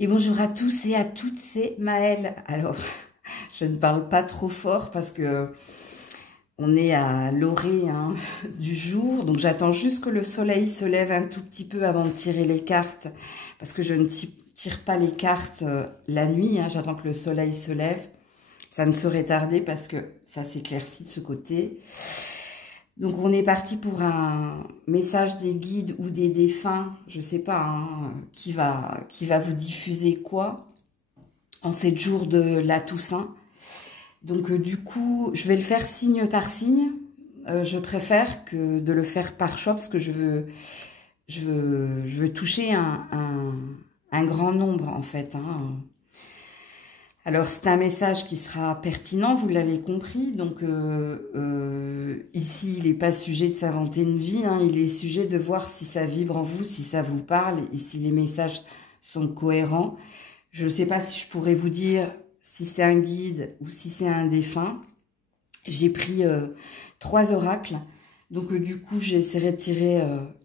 Et bonjour à tous et à toutes, c'est Maëlle. Alors, je ne parle pas trop fort parce que on est à l'orée du jour. Donc, j'attends juste que le soleil se lève un tout petit peu avant de tirer les cartes. Parce que je ne tire pas les cartes la nuit. J'attends que le soleil se lève. Ça ne saurait tarder parce que ça s'éclaircit de ce côté. Donc, on est parti pour un message des guides ou des défunts, je ne sais pas, qui va vous diffuser quoi en 7 jours de la Toussaint. Donc, du coup, je vais le faire signe par signe. Je préfère que de le faire par choix parce que je veux toucher un grand nombre, en fait. Alors, c'est un message qui sera pertinent, vous l'avez compris. Donc, ici, il n'est pas sujet de s'inventer une vie. Il est sujet de voir si ça vibre en vous, si ça vous parle et si les messages sont cohérents. Je ne sais pas si je pourrais vous dire si c'est un guide ou si c'est un défunt. J'ai pris 3 oracles. Donc, du coup, j'essaierai de tirer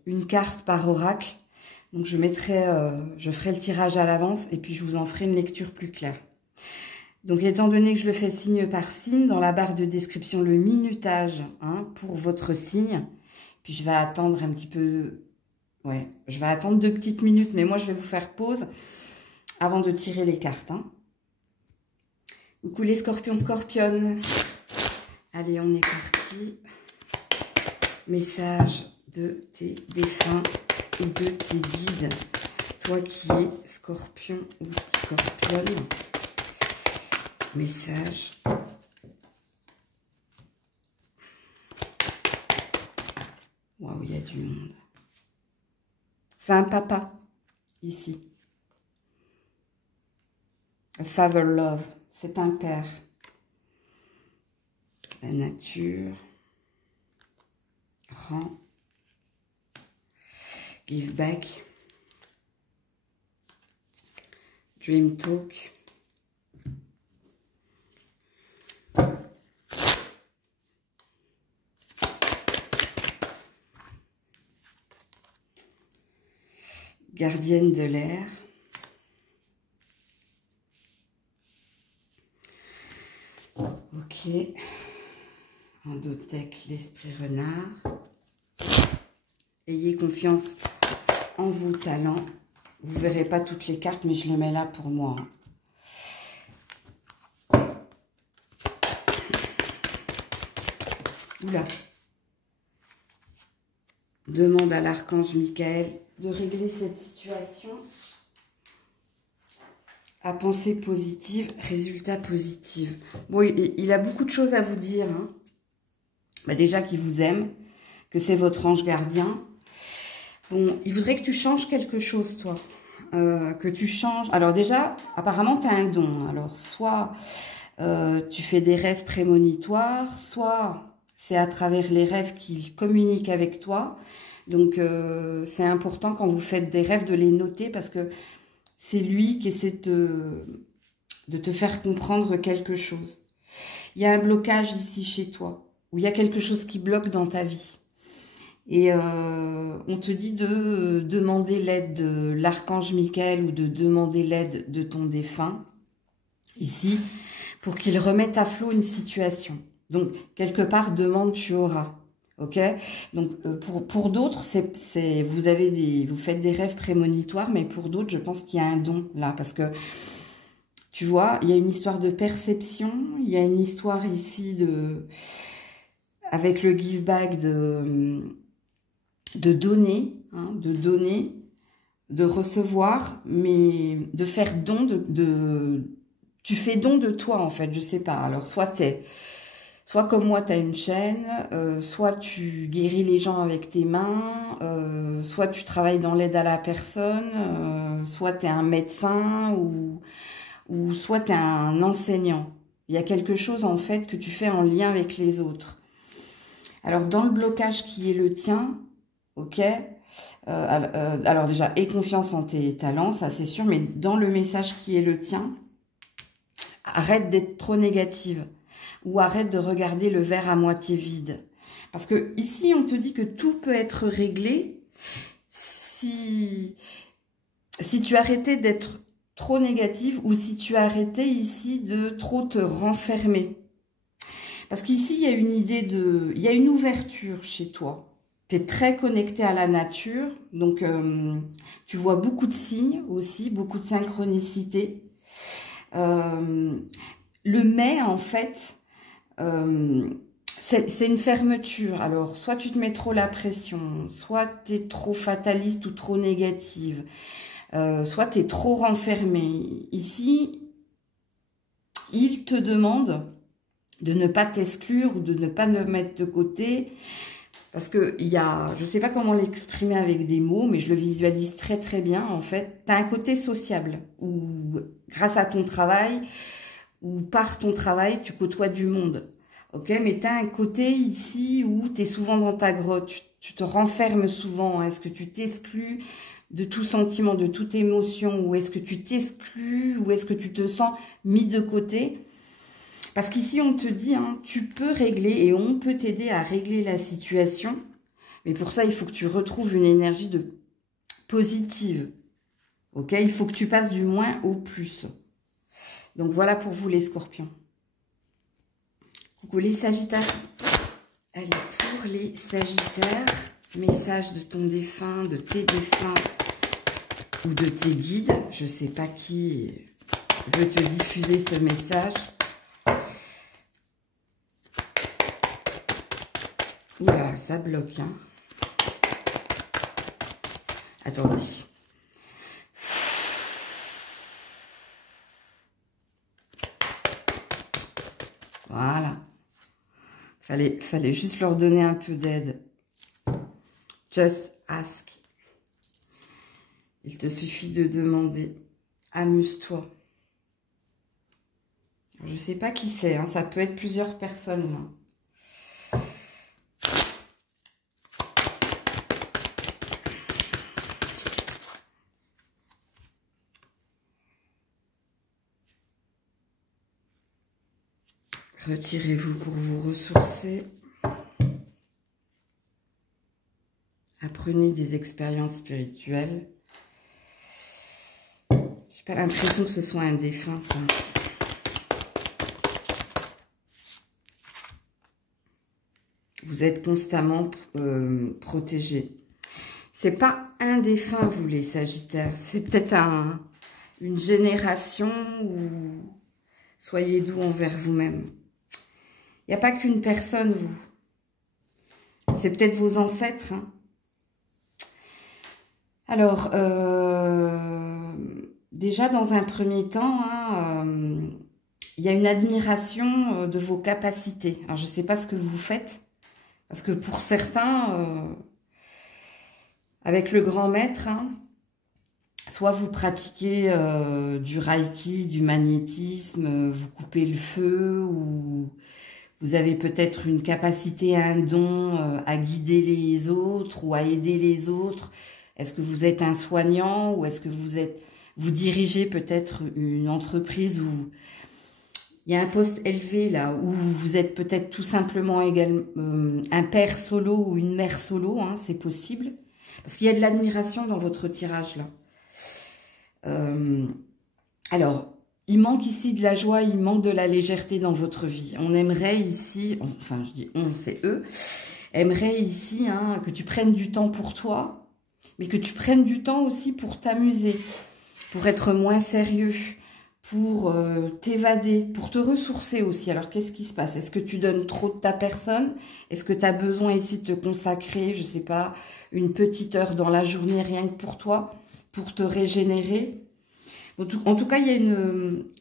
une carte par oracle. Donc, je ferai le tirage à l'avance et puis je vous en ferai une lecture plus claire. Donc, étant donné que je le fais signe par signe, dans la barre de description, le minutage pour votre signe. Puis, je vais attendre un petit peu... Ouais, je vais attendre 2 petites minutes, mais moi, je vais vous faire pause avant de tirer les cartes. Coucou les scorpions, scorpionnes. Allez, on est parti. Message de tes défunts ou de tes guides. Toi qui es scorpion ou scorpionne. Message. Waouh, il y a du monde. C'est un papa, ici. A father love, c'est un père. La nature. Rend. Give back. Dream talk. Gardienne de l'air. Ok. Endothèque, l'esprit renard. Ayez confiance en vos talents. Vous ne verrez pas toutes les cartes, mais je les mets là pour moi. Oula. Demande à l'archange Michael de régler cette situation. À pensée positive, résultat positif. Bon, il a beaucoup de choses à vous dire. Déjà qu'il vous aime, que c'est votre ange gardien. Bon, il voudrait que tu changes quelque chose, toi. Que tu changes. Alors déjà, apparemment, tu as un don. Alors, soit tu fais des rêves prémonitoires, soit c'est à travers les rêves qu'il communique avec toi. Donc, c'est important quand vous faites des rêves de les noter parce que c'est lui qui essaie de te faire comprendre quelque chose. Il y a un blocage ici chez toi, où il y a quelque chose qui bloque dans ta vie. Et on te dit de demander l'aide de l'archange Michael ou de demander l'aide de ton défunt, ici, pour qu'il remette à flot une situation. Donc, quelque part, demande, tu auras. Ok, donc pour d'autres, vous faites des rêves prémonitoires, mais pour d'autres, je pense qu'il y a un don là, parce que tu vois, il y a une histoire de perception, il y a une histoire ici avec le give back de donner, de recevoir, mais de faire don tu fais don de toi en fait, je sais pas. Alors soit comme moi, tu as une chaîne, soit tu guéris les gens avec tes mains, soit tu travailles dans l'aide à la personne, soit tu es un médecin ou soit tu es un enseignant. Il y a quelque chose en fait que tu fais en lien avec les autres. Alors dans le blocage qui est le tien, ok, alors déjà, aie confiance en tes talents, ça c'est sûr, mais dans le message qui est le tien, arrête d'être trop négative. Ou arrête de regarder le verre à moitié vide. Parce que ici, on te dit que tout peut être réglé si tu arrêtais d'être trop négative ou si tu as arrêté ici de trop te renfermer. Parce qu'ici, il y a une idée de... Il y a une ouverture chez toi. Tu es très connecté à la nature. Donc, tu vois beaucoup de signes aussi, beaucoup de synchronicité. Le mai, en fait, c'est une fermeture. Alors, soit tu te mets trop la pression, soit tu es trop fataliste ou trop négative, soit tu es trop renfermé. Ici, il te demande de ne pas t'exclure ou de ne pas te mettre de côté. Parce que il y a, je ne sais pas comment l'exprimer avec des mots, mais je le visualise très très bien en fait. Tu as un côté sociable où grâce à ton travail ou par ton travail, tu côtoies du monde. Ok, mais tu as un côté ici où tu es souvent dans ta grotte, tu te renfermes souvent. Est-ce que tu t'exclus de tout sentiment, de toute émotion, ou est-ce que tu t'exclus, ou est-ce que tu te sens mis de côté? Parce qu'ici, on te dit, hein, tu peux régler et on peut t'aider à régler la situation. Mais pour ça, il faut que tu retrouves une énergie positive. Ok, il faut que tu passes du moins au plus. Donc, voilà pour vous, les scorpions. Coucou, les sagittaires. Allez, pour les sagittaires, message de ton défunt, de tes défunts ou de tes guides. Je ne sais pas qui veut te diffuser ce message. Oula, ça bloque, hein. Attendez. Voilà. Fallait juste leur donner un peu d'aide. Just ask. Il te suffit de demander. Amuse-toi. Je ne sais pas qui c'est, hein. Ça peut être plusieurs personnes, là. Retirez-vous pour vous ressourcer. Apprenez des expériences spirituelles. J'ai pas l'impression que ce soit un défunt, ça. Vous êtes constamment protégés. C'est pas un défunt, vous, les sagittaires. C'est peut-être une génération où soyez doux envers vous-même. Il n'y a pas qu'une personne, vous. C'est peut-être vos ancêtres. Hein. Alors, déjà, dans un premier temps, hein, il y a une admiration de vos capacités. Alors, je ne sais pas ce que vous faites, parce que pour certains, avec le grand maître, hein, soit vous pratiquez du reiki, du magnétisme, vous coupez le feu, ou vous avez peut-être une capacité, un don à guider les autres ou à aider les autres. Est-ce que vous êtes un soignant ou est-ce que vous dirigez peut-être une entreprise où il y a un poste élevé là, où vous êtes peut-être tout simplement un père solo ou une mère solo, hein, c'est possible. Parce qu'il y a de l'admiration dans votre tirage là. Alors, il manque ici de la joie, il manque de la légèreté dans votre vie. On aimerait ici, enfin je dis on, c'est eux, aimerait ici hein, que tu prennes du temps pour toi, mais que tu prennes du temps aussi pour t'amuser, pour être moins sérieux, pour t'évader, pour te ressourcer aussi. Alors qu'est-ce qui se passe? Est-ce que tu donnes trop de ta personne? Est-ce que tu as besoin ici de te consacrer, je ne sais pas, une petite heure dans la journée rien que pour toi, pour te régénérer? En tout cas, il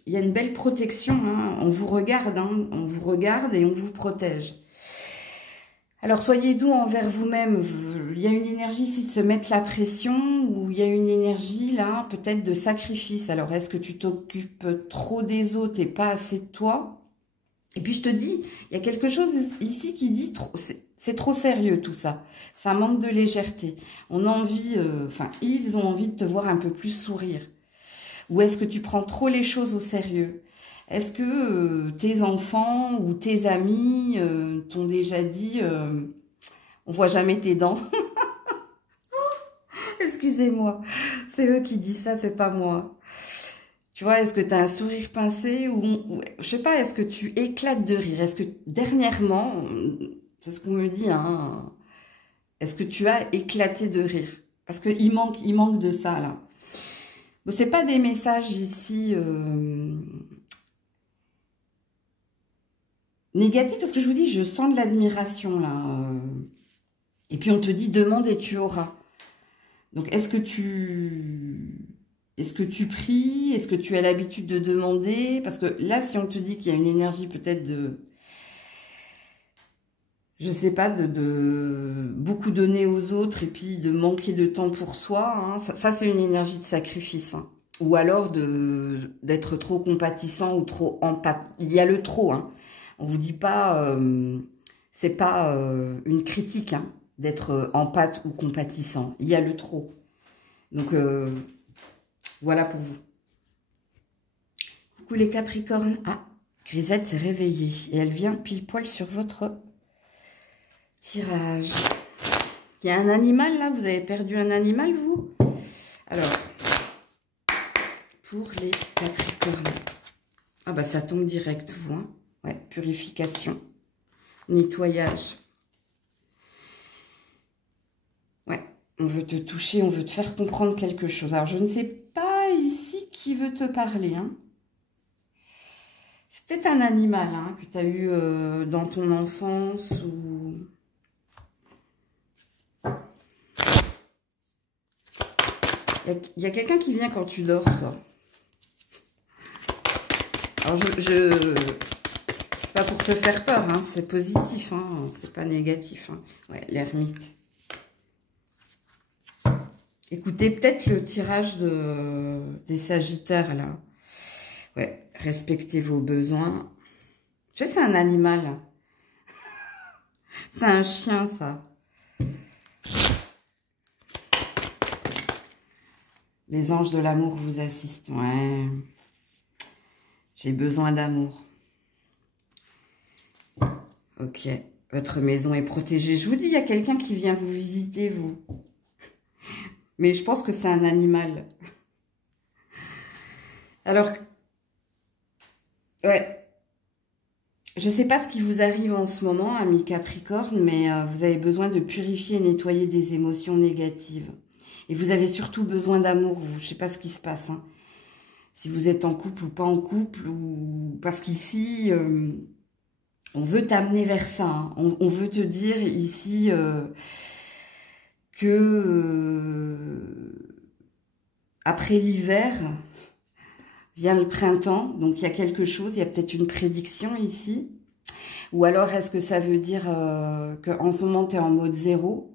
y a une belle protection. Hein. On vous regarde et on vous protège. Alors, soyez doux envers vous-même. Il y a une énergie ici de se mettre la pression ou il y a une énergie là, peut-être de sacrifice. Alors, est-ce que tu t'occupes trop des autres et pas assez de toi? Et puis, je te dis, il y a quelque chose ici qui dit, c'est trop sérieux tout ça. Ça manque de légèreté. On a envie, ils ont envie de te voir un peu plus sourire. Ou est-ce que tu prends trop les choses au sérieux? Est-ce que tes enfants ou tes amis t'ont déjà dit on voit jamais tes dents? Excusez-moi, c'est eux qui disent ça, c'est pas moi. Tu vois, est-ce que tu as un sourire pincé ou je sais pas, est-ce que tu éclates de rire? Est-ce que dernièrement, c'est ce qu'on me dit, hein, est-ce que tu as éclaté de rire? Parce qu'il manque de ça, là. Bon, c'est pas des messages ici négatifs, parce que je vous dis, je sens de l'admiration, là. Et puis, on te dit, demande et tu auras. Donc, est-ce que tu pries? Est-ce que tu as l'habitude de demander? Parce que là, si on te dit qu'il y a une énergie peut-être de... Je sais pas, de beaucoup donner aux autres et puis de manquer de temps pour soi. Hein. Ça c'est une énergie de sacrifice. Hein. Ou alors d'être trop compatissant ou trop empathique. Il y a le trop. Hein. On vous dit pas... c'est pas une critique hein, d'être empathe ou compatissant. Il y a le trop. Donc... voilà pour vous. Coucou les Capricornes. Ah, Grisette s'est réveillée. Et elle vient pile poil sur votre tirage. Il y a un animal là. Vous avez perdu un animal, vous? Alors, pour les Capricornes. Ah bah ça tombe direct, vous. Hein. Ouais, purification. Nettoyage. Ouais, on veut te toucher, on veut te faire comprendre quelque chose. Alors, je ne sais pas ici qui veut te parler, hein. C'est peut-être un animal hein, que tu as eu dans ton enfance ou... Il y a quelqu'un qui vient quand tu dors, toi. Alors, c'est pas pour te faire peur, hein, c'est positif, hein, c'est pas négatif. Hein. Ouais, l'ermite. Écoutez peut-être le tirage des Sagittaires, là. Ouais, respectez vos besoins. Tu sais, c'est un animal. C'est un chien, ça. Les anges de l'amour vous assistent. Ouais. J'ai besoin d'amour. Ok. Votre maison est protégée. Je vous dis, il y a quelqu'un qui vient vous visiter, vous. Mais je pense que c'est un animal. Alors, ouais. Je ne sais pas ce qui vous arrive en ce moment, amis Capricorne, mais vous avez besoin de purifier et nettoyer des émotions négatives. Et vous avez surtout besoin d'amour, vous. Je ne sais pas ce qui se passe. Hein. Si vous êtes en couple ou pas en couple. Ou... Parce qu'ici, on veut t'amener vers ça. Hein. On veut te dire ici que après l'hiver, vient le printemps. Donc, il y a quelque chose. Il y a peut-être une prédiction ici. Ou alors, est-ce que ça veut dire qu'en ce moment, tu es en mode zéro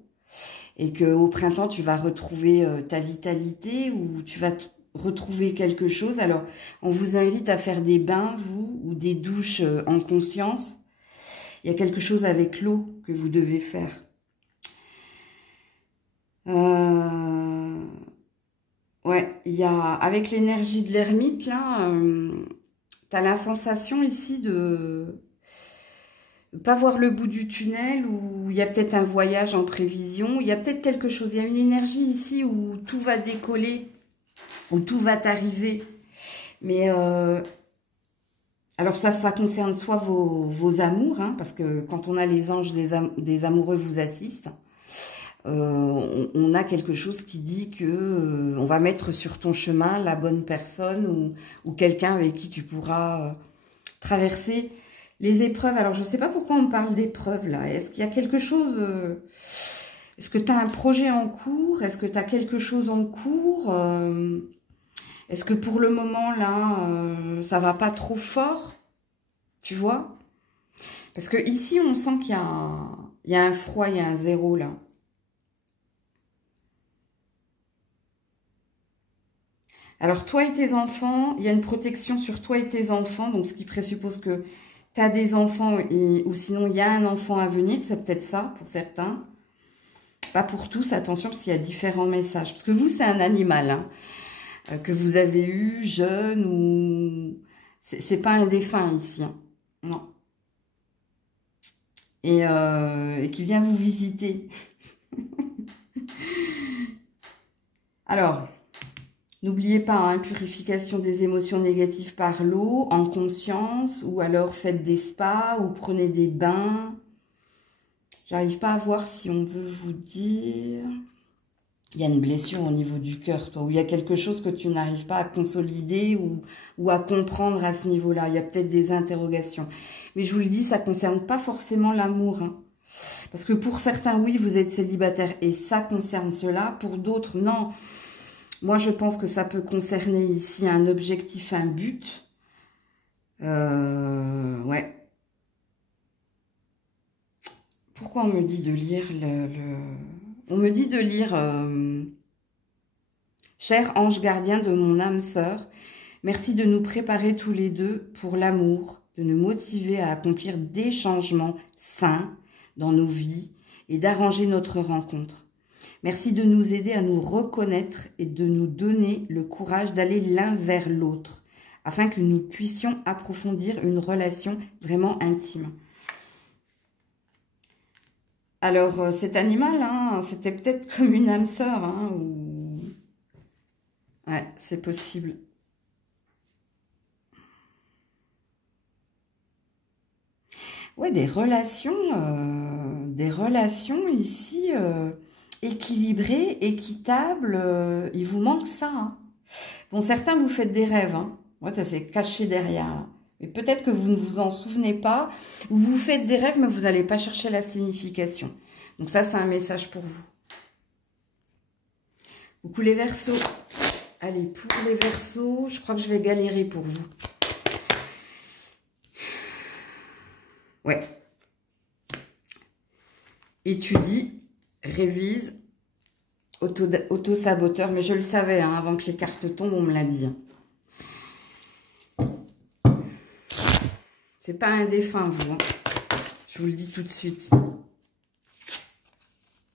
et qu'au printemps, tu vas retrouver ta vitalité ou tu vas retrouver quelque chose. Alors, on vous invite à faire des bains, vous, ou des douches en conscience. Il y a quelque chose avec l'eau que vous devez faire. Ouais, il y a, avec l'énergie de l'ermite, là, tu as la sensation ici de pas voir le bout du tunnel, ou il y a peut-être un voyage en prévision, il y a peut-être quelque chose, il y a une énergie ici où tout va décoller, où tout va t'arriver. Mais alors ça concerne soit vos amours, hein, parce que quand on a les anges des amoureux vous assistent, on a quelque chose qui dit que on va mettre sur ton chemin la bonne personne ou quelqu'un avec qui tu pourras traverser les épreuves. Alors, je ne sais pas pourquoi on parle d'épreuves, là. Est-ce qu'il y a quelque chose... Est-ce que tu as un projet en cours? Est-ce que tu as quelque chose en cours? Est-ce que pour le moment, là, ça va pas trop fort? Tu vois? Parce que ici, on sent qu'il y a un froid, il y a un zéro, là. Alors, toi et tes enfants, il y a une protection sur toi et tes enfants, donc ce qui présuppose que tu as des enfants ou sinon il y a un enfant à venir, c'est peut-être ça pour certains. Pas pour tous, attention, parce qu'il y a différents messages. Parce que vous, c'est un animal hein, que vous avez eu jeune ou... C'est pas un défunt ici. Hein. Non. Et qui vient vous visiter. Alors, N'oubliez pas, hein, purification des émotions négatives par l'eau, en conscience, ou alors faites des spas, ou prenez des bains. J'arrive pas à voir si on veut vous dire... Il y a une blessure au niveau du cœur, toi, où il y a quelque chose que tu n'arrives pas à consolider ou à comprendre à ce niveau-là. Il y a peut-être des interrogations. Mais je vous le dis, ça ne concerne pas forcément l'amour, hein. Parce que pour certains, oui, vous êtes célibataire et ça concerne cela. Pour d'autres, non. Moi, je pense que ça peut concerner ici un objectif, un but. Ouais. Pourquoi on me dit de lire On me dit de lire Cher ange gardien de mon âme sœur, merci de nous préparer tous les deux pour l'amour, de nous motiver à accomplir des changements sains dans nos vies et d'arranger notre rencontre. Merci de nous aider à nous reconnaître et de nous donner le courage d'aller l'un vers l'autre, afin que nous puissions approfondir une relation vraiment intime. Alors, cet animal, hein, c'était peut-être comme une âme sœur, hein, ou... Ouais, c'est possible. Ouais, des relations ici équilibrées, équitables, il vous manque ça, hein. Bon, certains vous faites des rêves, hein. Ouais, ça s'est caché derrière, là. Et peut-être que vous ne vous en souvenez pas, ou vous faites des rêves, mais vous n'allez pas chercher la signification. Donc ça, c'est un message pour vous. Coucou les Verseaux. Allez, pour les Verseaux, je crois que je vais galérer pour vous. Ouais. Étudie, révise, auto-saboteur, mais je le savais, hein, avant que les cartes tombent, on me l'a dit. C'est pas un défunt, vous. Hein. Je vous le dis tout de suite.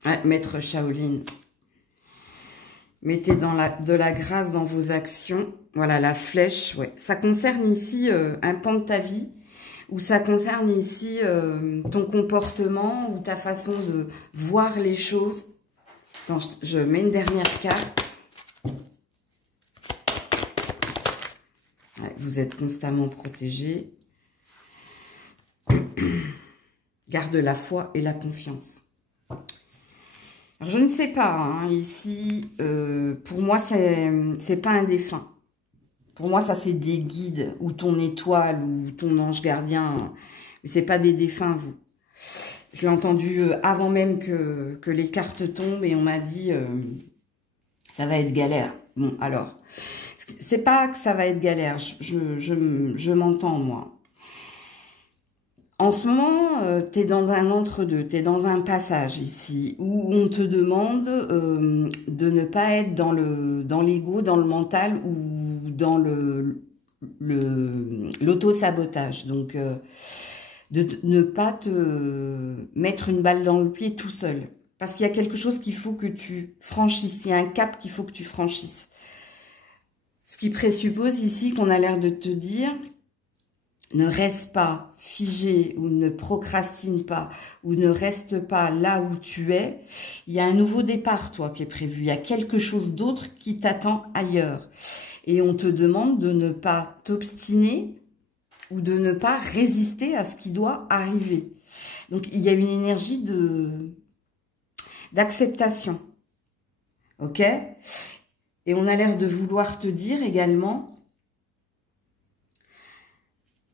Ouais, Maître Shaolin. Mettez de la grâce dans vos actions. Voilà, la flèche. Ouais. Ça concerne ici un pan de ta vie. Ou ça concerne ici ton comportement ou ta façon de voir les choses. Attends, je mets une dernière carte. Ouais, vous êtes constamment protégé. Garde la foi et la confiance. Alors, je ne sais pas, hein, ici, pour moi, c'est pas un défunt. Pour moi, ça, c'est des guides, ou ton étoile, ou ton ange gardien. Mais c'est pas des défunts, vous. Je l'ai entendu avant même que les cartes tombent, et on m'a dit, ça va être galère. Bon, alors, c'est pas que ça va être galère, je m'entends, moi. En ce moment, tu es dans un entre-deux, tu es dans un passage ici, où on te demande de ne pas être dans l'ego, dans le mental ou dans l'auto-sabotage. Donc, de ne pas te mettre une balle dans le pied tout seul. Parce qu'il y a quelque chose qu'il faut que tu franchisses, il y a un cap qu'il faut que tu franchisses. Ce qui présuppose ici qu'on a l'air de te dire... Ne reste pas figé ou ne procrastine pas ou ne reste pas là où tu es. Il y a un nouveau départ, toi, qui est prévu. Il y a quelque chose d'autre qui t'attend ailleurs. Et on te demande de ne pas t'obstiner ou de ne pas résister à ce qui doit arriver. Donc, il y a une énergie d'acceptation. OK? Et on a l'air de vouloir te dire également...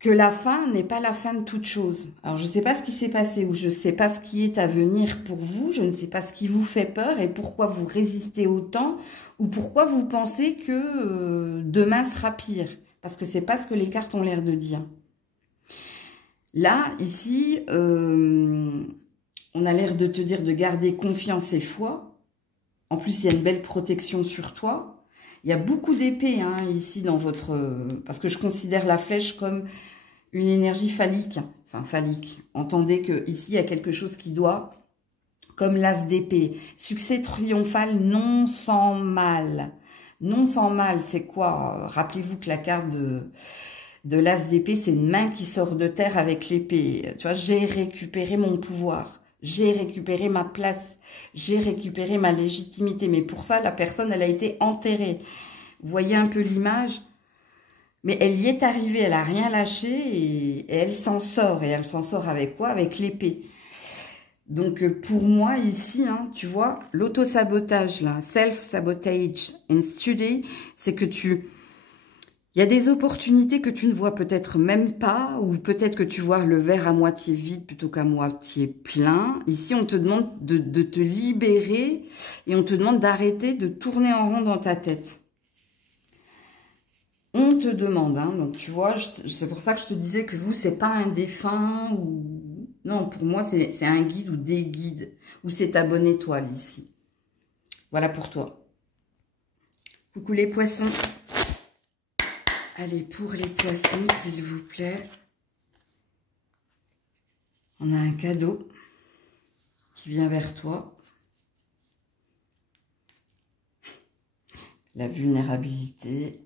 que la fin n'est pas la fin de toute chose. Alors, je ne sais pas ce qui s'est passé ou je ne sais pas ce qui est à venir pour vous. Je ne sais pas ce qui vous fait peur et pourquoi vous résistez autant ou pourquoi vous pensez que demain sera pire. Parce que ce n'est pas ce que les cartes ont l'air de dire. Là, ici, on a l'air de te dire de garder confiance et foi. En plus, il y a une belle protection sur toi. Il y a beaucoup d'épées hein, ici dans votre... parce que je considère la flèche comme une énergie phallique. Enfin, phallique. Entendez qu'ici, il y a quelque chose qui doit... Comme l'as d'épée. Succès triomphal non sans mal. Non sans mal, c'est quoi? Rappelez-vous que la carte de l'as d'épée, c'est une main qui sort de terre avec l'épée. Tu vois, j'ai récupéré mon pouvoir. J'ai récupéré ma place, j'ai récupéré ma légitimité. Mais pour ça, la personne, elle a été enterrée. Vous voyez un peu l'image? Mais elle y est arrivée, elle n'a rien lâché et elle s'en sort. Et elle s'en sort avec quoi? Avec l'épée. Donc, pour moi, ici, hein, tu vois, l'auto-sabotage, là, self-sabotage and study, c'est que il y a des opportunités que tu ne vois peut-être même pas, ou peut-être que tu vois le verre à moitié vide plutôt qu'à moitié plein. Ici, on te demande de te libérer et on te demande d'arrêter de tourner en rond dans ta tête. On te demande, hein, donc tu vois, c'est pour ça que je te disais que vous, c'est pas un défunt ou... Non, pour moi, c'est un guide ou des guides, ou c'est ta bonne étoile ici. Voilà pour toi. Coucou les poissons. Allez, pour les poissons, s'il vous plaît. On a un cadeau qui vient vers toi. La vulnérabilité.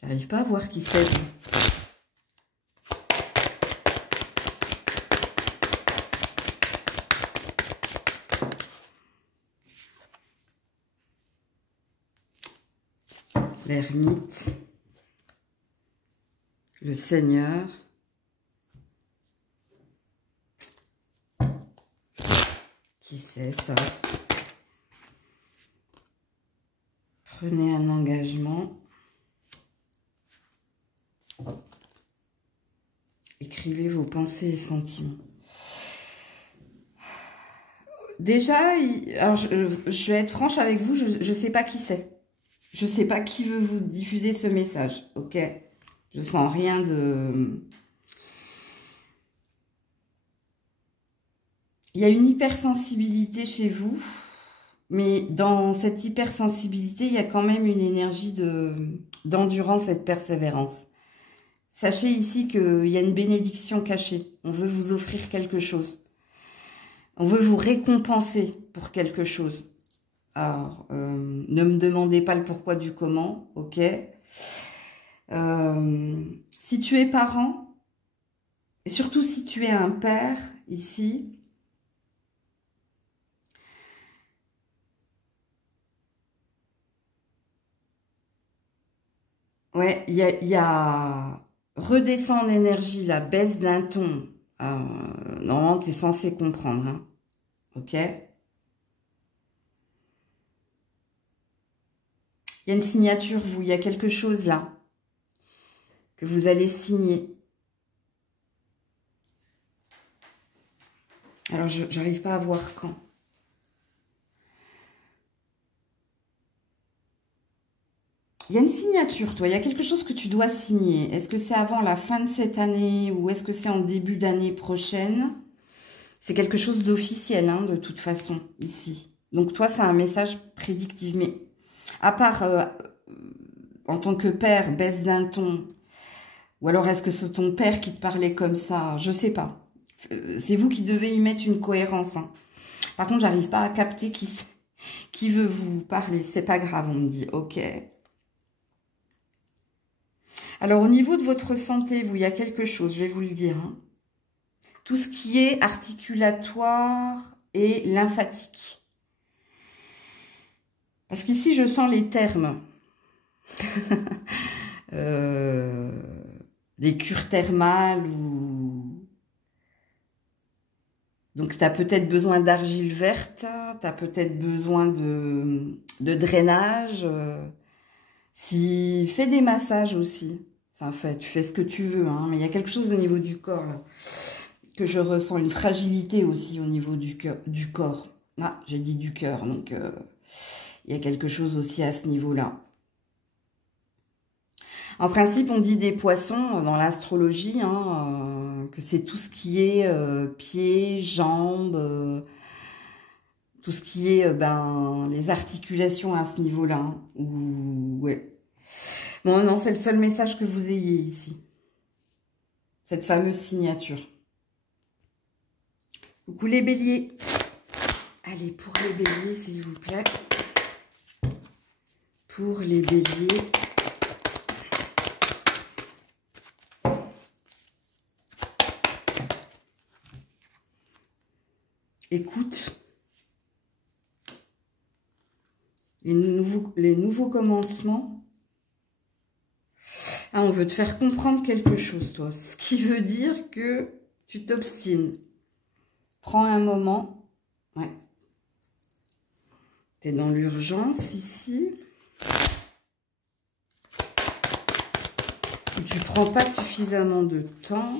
J'arrive pas à voir qui c'est. L'ermite. Le Seigneur. Qui c'est ça? Prenez un engagement. Écrivez vos pensées et sentiments. Déjà, alors je vais être franche avec vous, je ne sais pas qui c'est. Je ne sais pas qui veut vous diffuser ce message, ok? Je sens rien de... Il y a une hypersensibilité chez vous, mais dans cette hypersensibilité, il y a quand même une énergie d'endurance et de persévérance. Sachez ici qu'il y a une bénédiction cachée. On veut vous offrir quelque chose. On veut vous récompenser pour quelque chose. Alors, ne me demandez pas le pourquoi du comment, ok? Si tu es parent, et surtout si tu es un père, ici, ouais, il y a redescend en énergie, la baisse d'un ton. Normalement, tu es censé comprendre, hein, ok? Il y a une signature, vous, il y a quelque chose là que vous allez signer. Alors, je n'arrive pas à voir quand. Il y a une signature, toi. Il y a quelque chose que tu dois signer. Est-ce que c'est avant la fin de cette année ou est-ce que c'est en début d'année prochaine? C'est quelque chose d'officiel, hein, de toute façon, ici. Donc, toi, c'est un message prédictif. Mais à part, en tant que père, baisse d'un ton, ou alors est-ce que c'est ton père qui te parlait comme ça? Je sais pas. C'est vous qui devez y mettre une cohérence, hein. Par contre, j'arrive pas à capter qui veut vous parler. C'est pas grave, on me dit. Ok. Alors, au niveau de votre santé, vous, il y a quelque chose, je vais vous le dire, hein. Tout ce qui est articulatoire et lymphatique. Parce qu'ici, je sens les termes. Des cures thermales ou... Donc, tu as peut-être besoin d'argile verte, tu as peut-être besoin de drainage. Si, fais des massages aussi. Enfin, tu fais ce que tu veux, hein, mais il y a quelque chose au niveau du corps, là, que je ressens. Une fragilité aussi au niveau du corps. Ah, j'ai dit du cœur, donc il y a quelque chose aussi à ce niveau-là. En principe, on dit des poissons dans l'astrologie, hein, que c'est tout ce qui est pieds, jambes, tout ce qui est les articulations à ce niveau-là. Hein, ouais. Bon, non, c'est le seul message que vous ayez ici. Cette fameuse signature. Coucou les béliers. Allez, pour les béliers, s'il vous plaît. Pour les béliers. Écoute. les nouveaux commencements. Ah, on veut te faire comprendre quelque chose, toi. Ce qui veut dire que tu t'obstines. Prends un moment. Ouais. Tu es dans l'urgence ici. Où tu prends pas suffisamment de temps.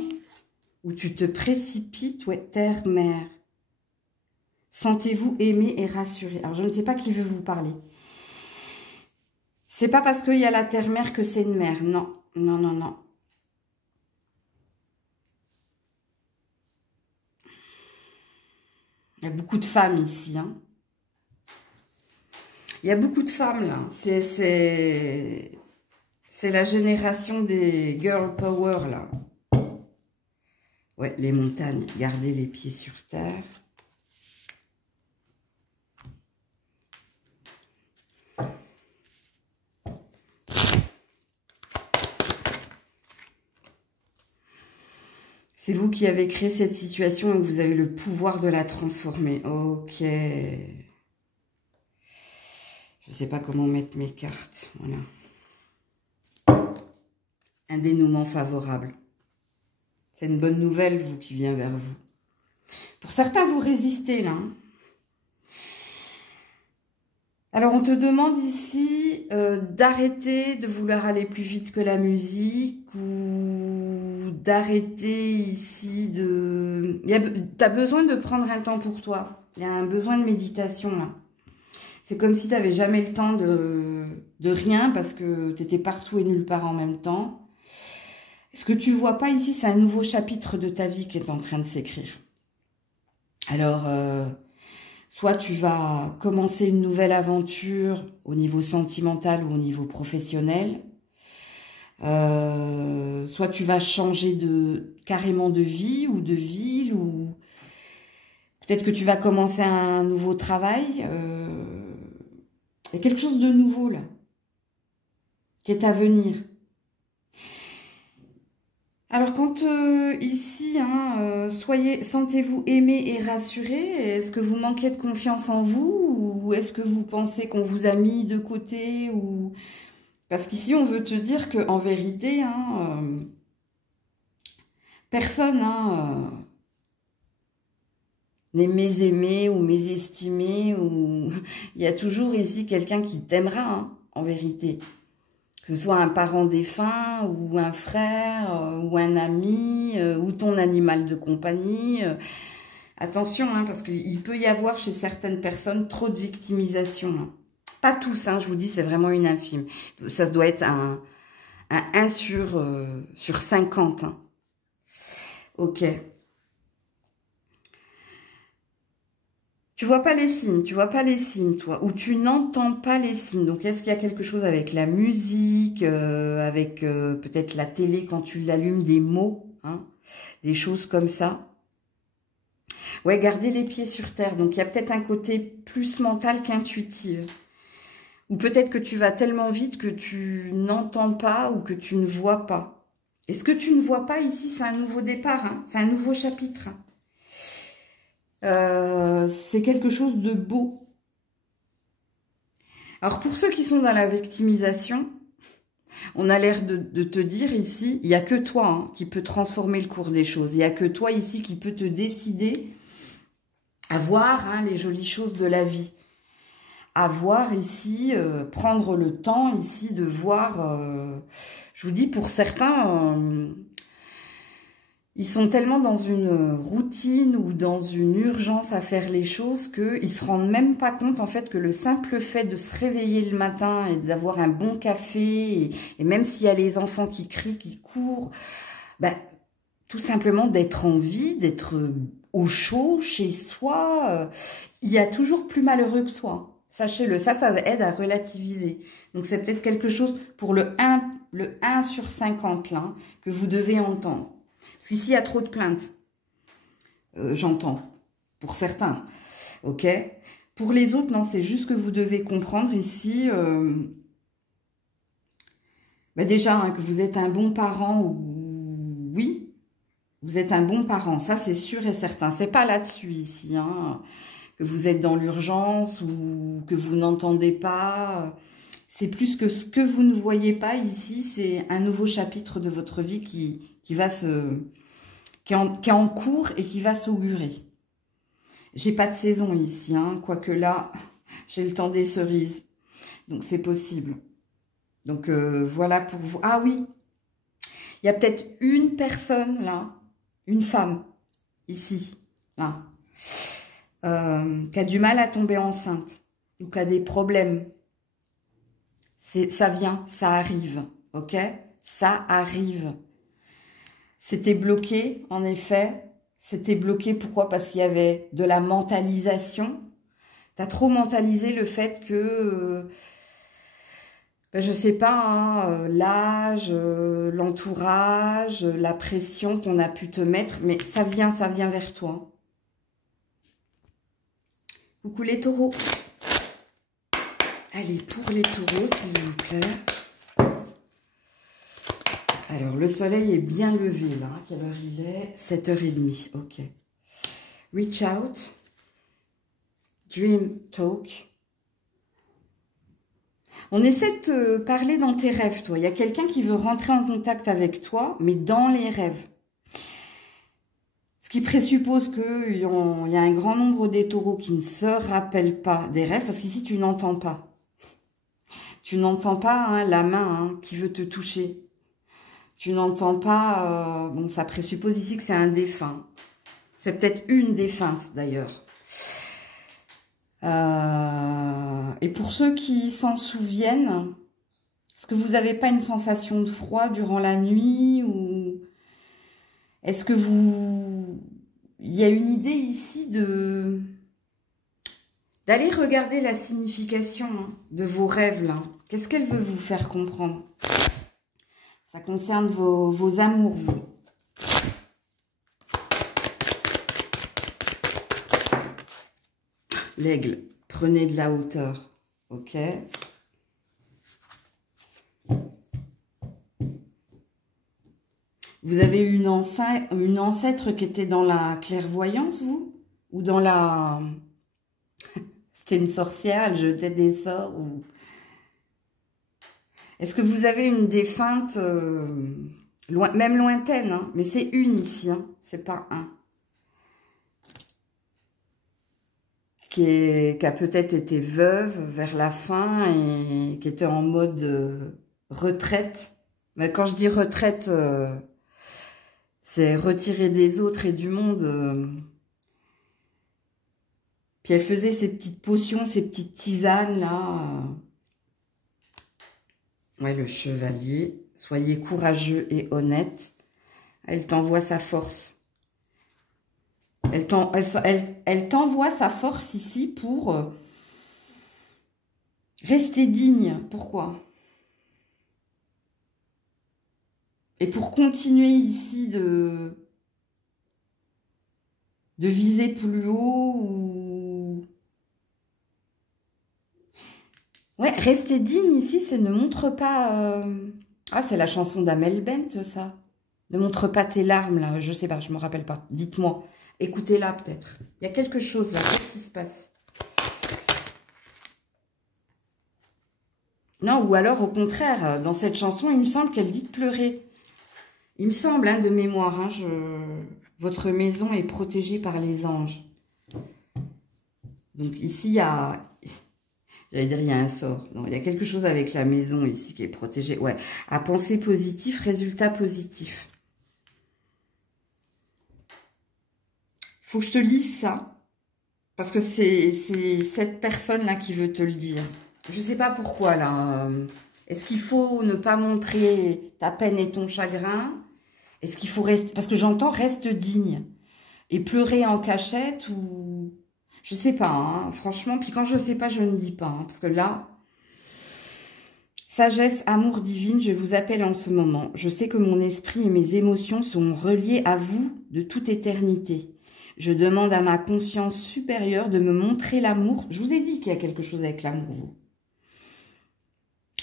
Où tu te précipites. Ouais, terre-mer. Sentez-vous aimé et rassuré. Alors, je ne sais pas qui veut vous parler. C'est pas parce qu'il y a la terre-mer que c'est une mère. Non, non, non, non. Il y a beaucoup de femmes ici. Hein. Il y a beaucoup de femmes là. C'est la génération des girl power là. Ouais, les montagnes. Gardez les pieds sur terre. C'est vous qui avez créé cette situation et vous avez le pouvoir de la transformer. Ok. Je ne sais pas comment mettre mes cartes. Voilà. Un dénouement favorable. C'est une bonne nouvelle, vous, qui vient vers vous. Pour certains, vous résistez, là. Alors, on te demande ici d'arrêter de vouloir aller plus vite que la musique ou d'arrêter ici de... Tu as besoin de prendre un temps pour toi. Il y a un besoin de méditation, là. C'est comme si tu n'avais jamais le temps de rien parce que tu étais partout et nulle part en même temps. Ce que tu ne vois pas ici, c'est un nouveau chapitre de ta vie qui est en train de s'écrire. Alors... soit tu vas commencer une nouvelle aventure au niveau sentimental ou au niveau professionnel. Soit tu vas changer carrément de vie ou de ville. Ou peut-être que tu vas commencer un nouveau travail. Il y a quelque chose de nouveau là, qui est à venir. Alors, quand ici, hein, sentez-vous aimé et rassuré, est-ce que vous manquez de confiance en vous ou est-ce que vous pensez qu'on vous a mis de côté ou... Parce qu'ici, on veut te dire qu'en vérité, hein, personne hein, n'est mésaimé ou mésestimé. Ou... Il y a toujours ici quelqu'un qui t'aimera, hein, en vérité. Que ce soit un parent défunt, ou un frère, ou un ami, ou ton animal de compagnie. Attention, hein, parce qu'il peut y avoir chez certaines personnes trop de victimisation. Hein. Pas tous, hein, je vous dis, c'est vraiment une infime. Ça doit être un 1 sur 50. Hein. Ok. Tu vois pas les signes, toi, ou tu n'entends pas les signes. Donc, est-ce qu'il y a quelque chose avec la musique, avec peut-être la télé quand tu l'allumes, des mots, hein, des choses comme ça. Ouais, garder les pieds sur terre. Donc, il y a peut-être un côté plus mental qu'intuitif. Ou peut-être que tu vas tellement vite que tu n'entends pas ou que tu ne vois pas. Et ce que tu ne vois pas ici, c'est un nouveau départ, hein, c'est un nouveau chapitre. C'est quelque chose de beau. Alors, pour ceux qui sont dans la victimisation, on a l'air de te dire ici, il n'y a que toi hein, qui peut transformer le cours des choses. Il n'y a que toi ici qui peut te décider à voir hein, les jolies choses de la vie. À voir ici, prendre le temps ici de voir, je vous dis pour certains, ils sont tellement dans une routine ou dans une urgence à faire les choses qu'ils ne se rendent même pas compte en fait que le simple fait de se réveiller le matin et d'avoir un bon café, et même s'il y a les enfants qui crient, qui courent, ben, tout simplement d'être en vie, d'être au chaud chez soi, il y a toujours plus malheureux que soi. Sachez-le, ça aide à relativiser. Donc, c'est peut-être quelque chose pour le 1 sur 50 là, que vous devez entendre. Parce qu'ici, il y a trop de plaintes. J'entends. Pour certains. OK? Pour les autres, non, c'est juste que vous devez comprendre ici... bah déjà, hein, que vous êtes un bon parent, oui, vous êtes un bon parent. Ça, c'est sûr et certain. C'est pas là-dessus, ici, hein. que vous êtes dans l'urgence ou que vous n'entendez pas. C'est plus que ce que vous ne voyez pas ici, c'est un nouveau chapitre de votre vie qui est en cours et qui va s'augurer. J'ai pas de saison ici, hein, quoique là, j'ai le temps des cerises. Donc, c'est possible. Donc, voilà pour vous. Ah oui, il y a peut-être une personne, là, une femme, ici, là, qui a du mal à tomber enceinte ou qui a des problèmes. Ça vient, ça arrive, ok? Ça arrive. C'était bloqué, en effet. C'était bloqué, pourquoi? Parce qu'il y avait de la mentalisation. Tu as trop mentalisé le fait que, ben, je sais pas, hein, l'âge, l'entourage, la pression qu'on a pu te mettre, mais ça vient vers toi. Coucou les taureaux. Allez, pour les taureaux, s'il vous plaît. Alors, le soleil est bien levé, là. Quelle heure il est? 7h30, ok. Reach out. Dream talk. On essaie de te parler dans tes rêves, toi. Il y a quelqu'un qui veut rentrer en contact avec toi, mais dans les rêves. Ce qui présuppose qu'il y a un grand nombre des taureaux qui ne se rappellent pas des rêves, parce qu'ici, tu n'entends pas. Tu n'entends pas, hein, la main, hein, qui veut te toucher. Tu n'entends pas... bon, ça présuppose ici que c'est un défunt. C'est peut-être une défunte, d'ailleurs. Et pour ceux qui s'en souviennent, est-ce que vous n'avez pas une sensation de froid durant la nuit? Ou est-ce que vous... Il y a une idée ici d'aller regarder la signification, hein, de vos rêves, là. Qu'est-ce qu'elle veut vous faire comprendre? Ça concerne vos amours, vous. L'aigle, prenez de la hauteur, ok? Vous avez eu une ancêtre qui était dans la clairvoyance, vous? Ou dans la... C'était une sorcière, elle jetait des sorts ou... Est-ce que vous avez une défunte, même lointaine, hein, mais c'est une ici, hein, c'est pas un. Qui a peut-être été veuve vers la fin et qui était en mode retraite. Mais quand je dis retraite, c'est retirée des autres et du monde. Puis elle faisait ses petites potions, ses petites tisanes, là. Ouais, le chevalier. Soyez courageux et honnête. Elle t'envoie sa force. Elle t'envoie sa force ici pour rester digne. Pourquoi? Et pour continuer ici de viser plus haut ou... Ouais, rester digne ici, c'est ne montre pas... Ah, c'est la chanson d'Amel Bent, ça. Ne montre pas tes larmes, là. Je sais pas, je me rappelle pas. Dites-moi. Écoutez-la, peut-être. Il y a quelque chose, là. Qu'est-ce qui se passe? Non, ou alors, au contraire, dans cette chanson, il me semble qu'elle dit de pleurer. Il me semble, hein, de mémoire, hein, votre maison est protégée par les anges. Donc, ici, il y a... J'allais dire, il y a un sort. Non, il y a quelque chose avec la maison ici qui est protégée. Ouais, à penser positif, résultat positif. Faut que je te lise ça. Parce que c'est cette personne-là qui veut te le dire. Je sais pas pourquoi, là. Est-ce qu'il faut ne pas montrer ta peine et ton chagrin? Est-ce qu'il faut rester... Parce que j'entends, reste digne. Et pleurer en cachette ou... Je sais pas, hein, franchement. Puis quand je sais pas, je ne dis pas. Hein, parce que là, sagesse, amour divine, je vous appelle en ce moment. Je sais que mon esprit et mes émotions sont reliés à vous de toute éternité. Je demande à ma conscience supérieure de me montrer l'amour. Je vous ai dit qu'il y a quelque chose avec l'amour, vous.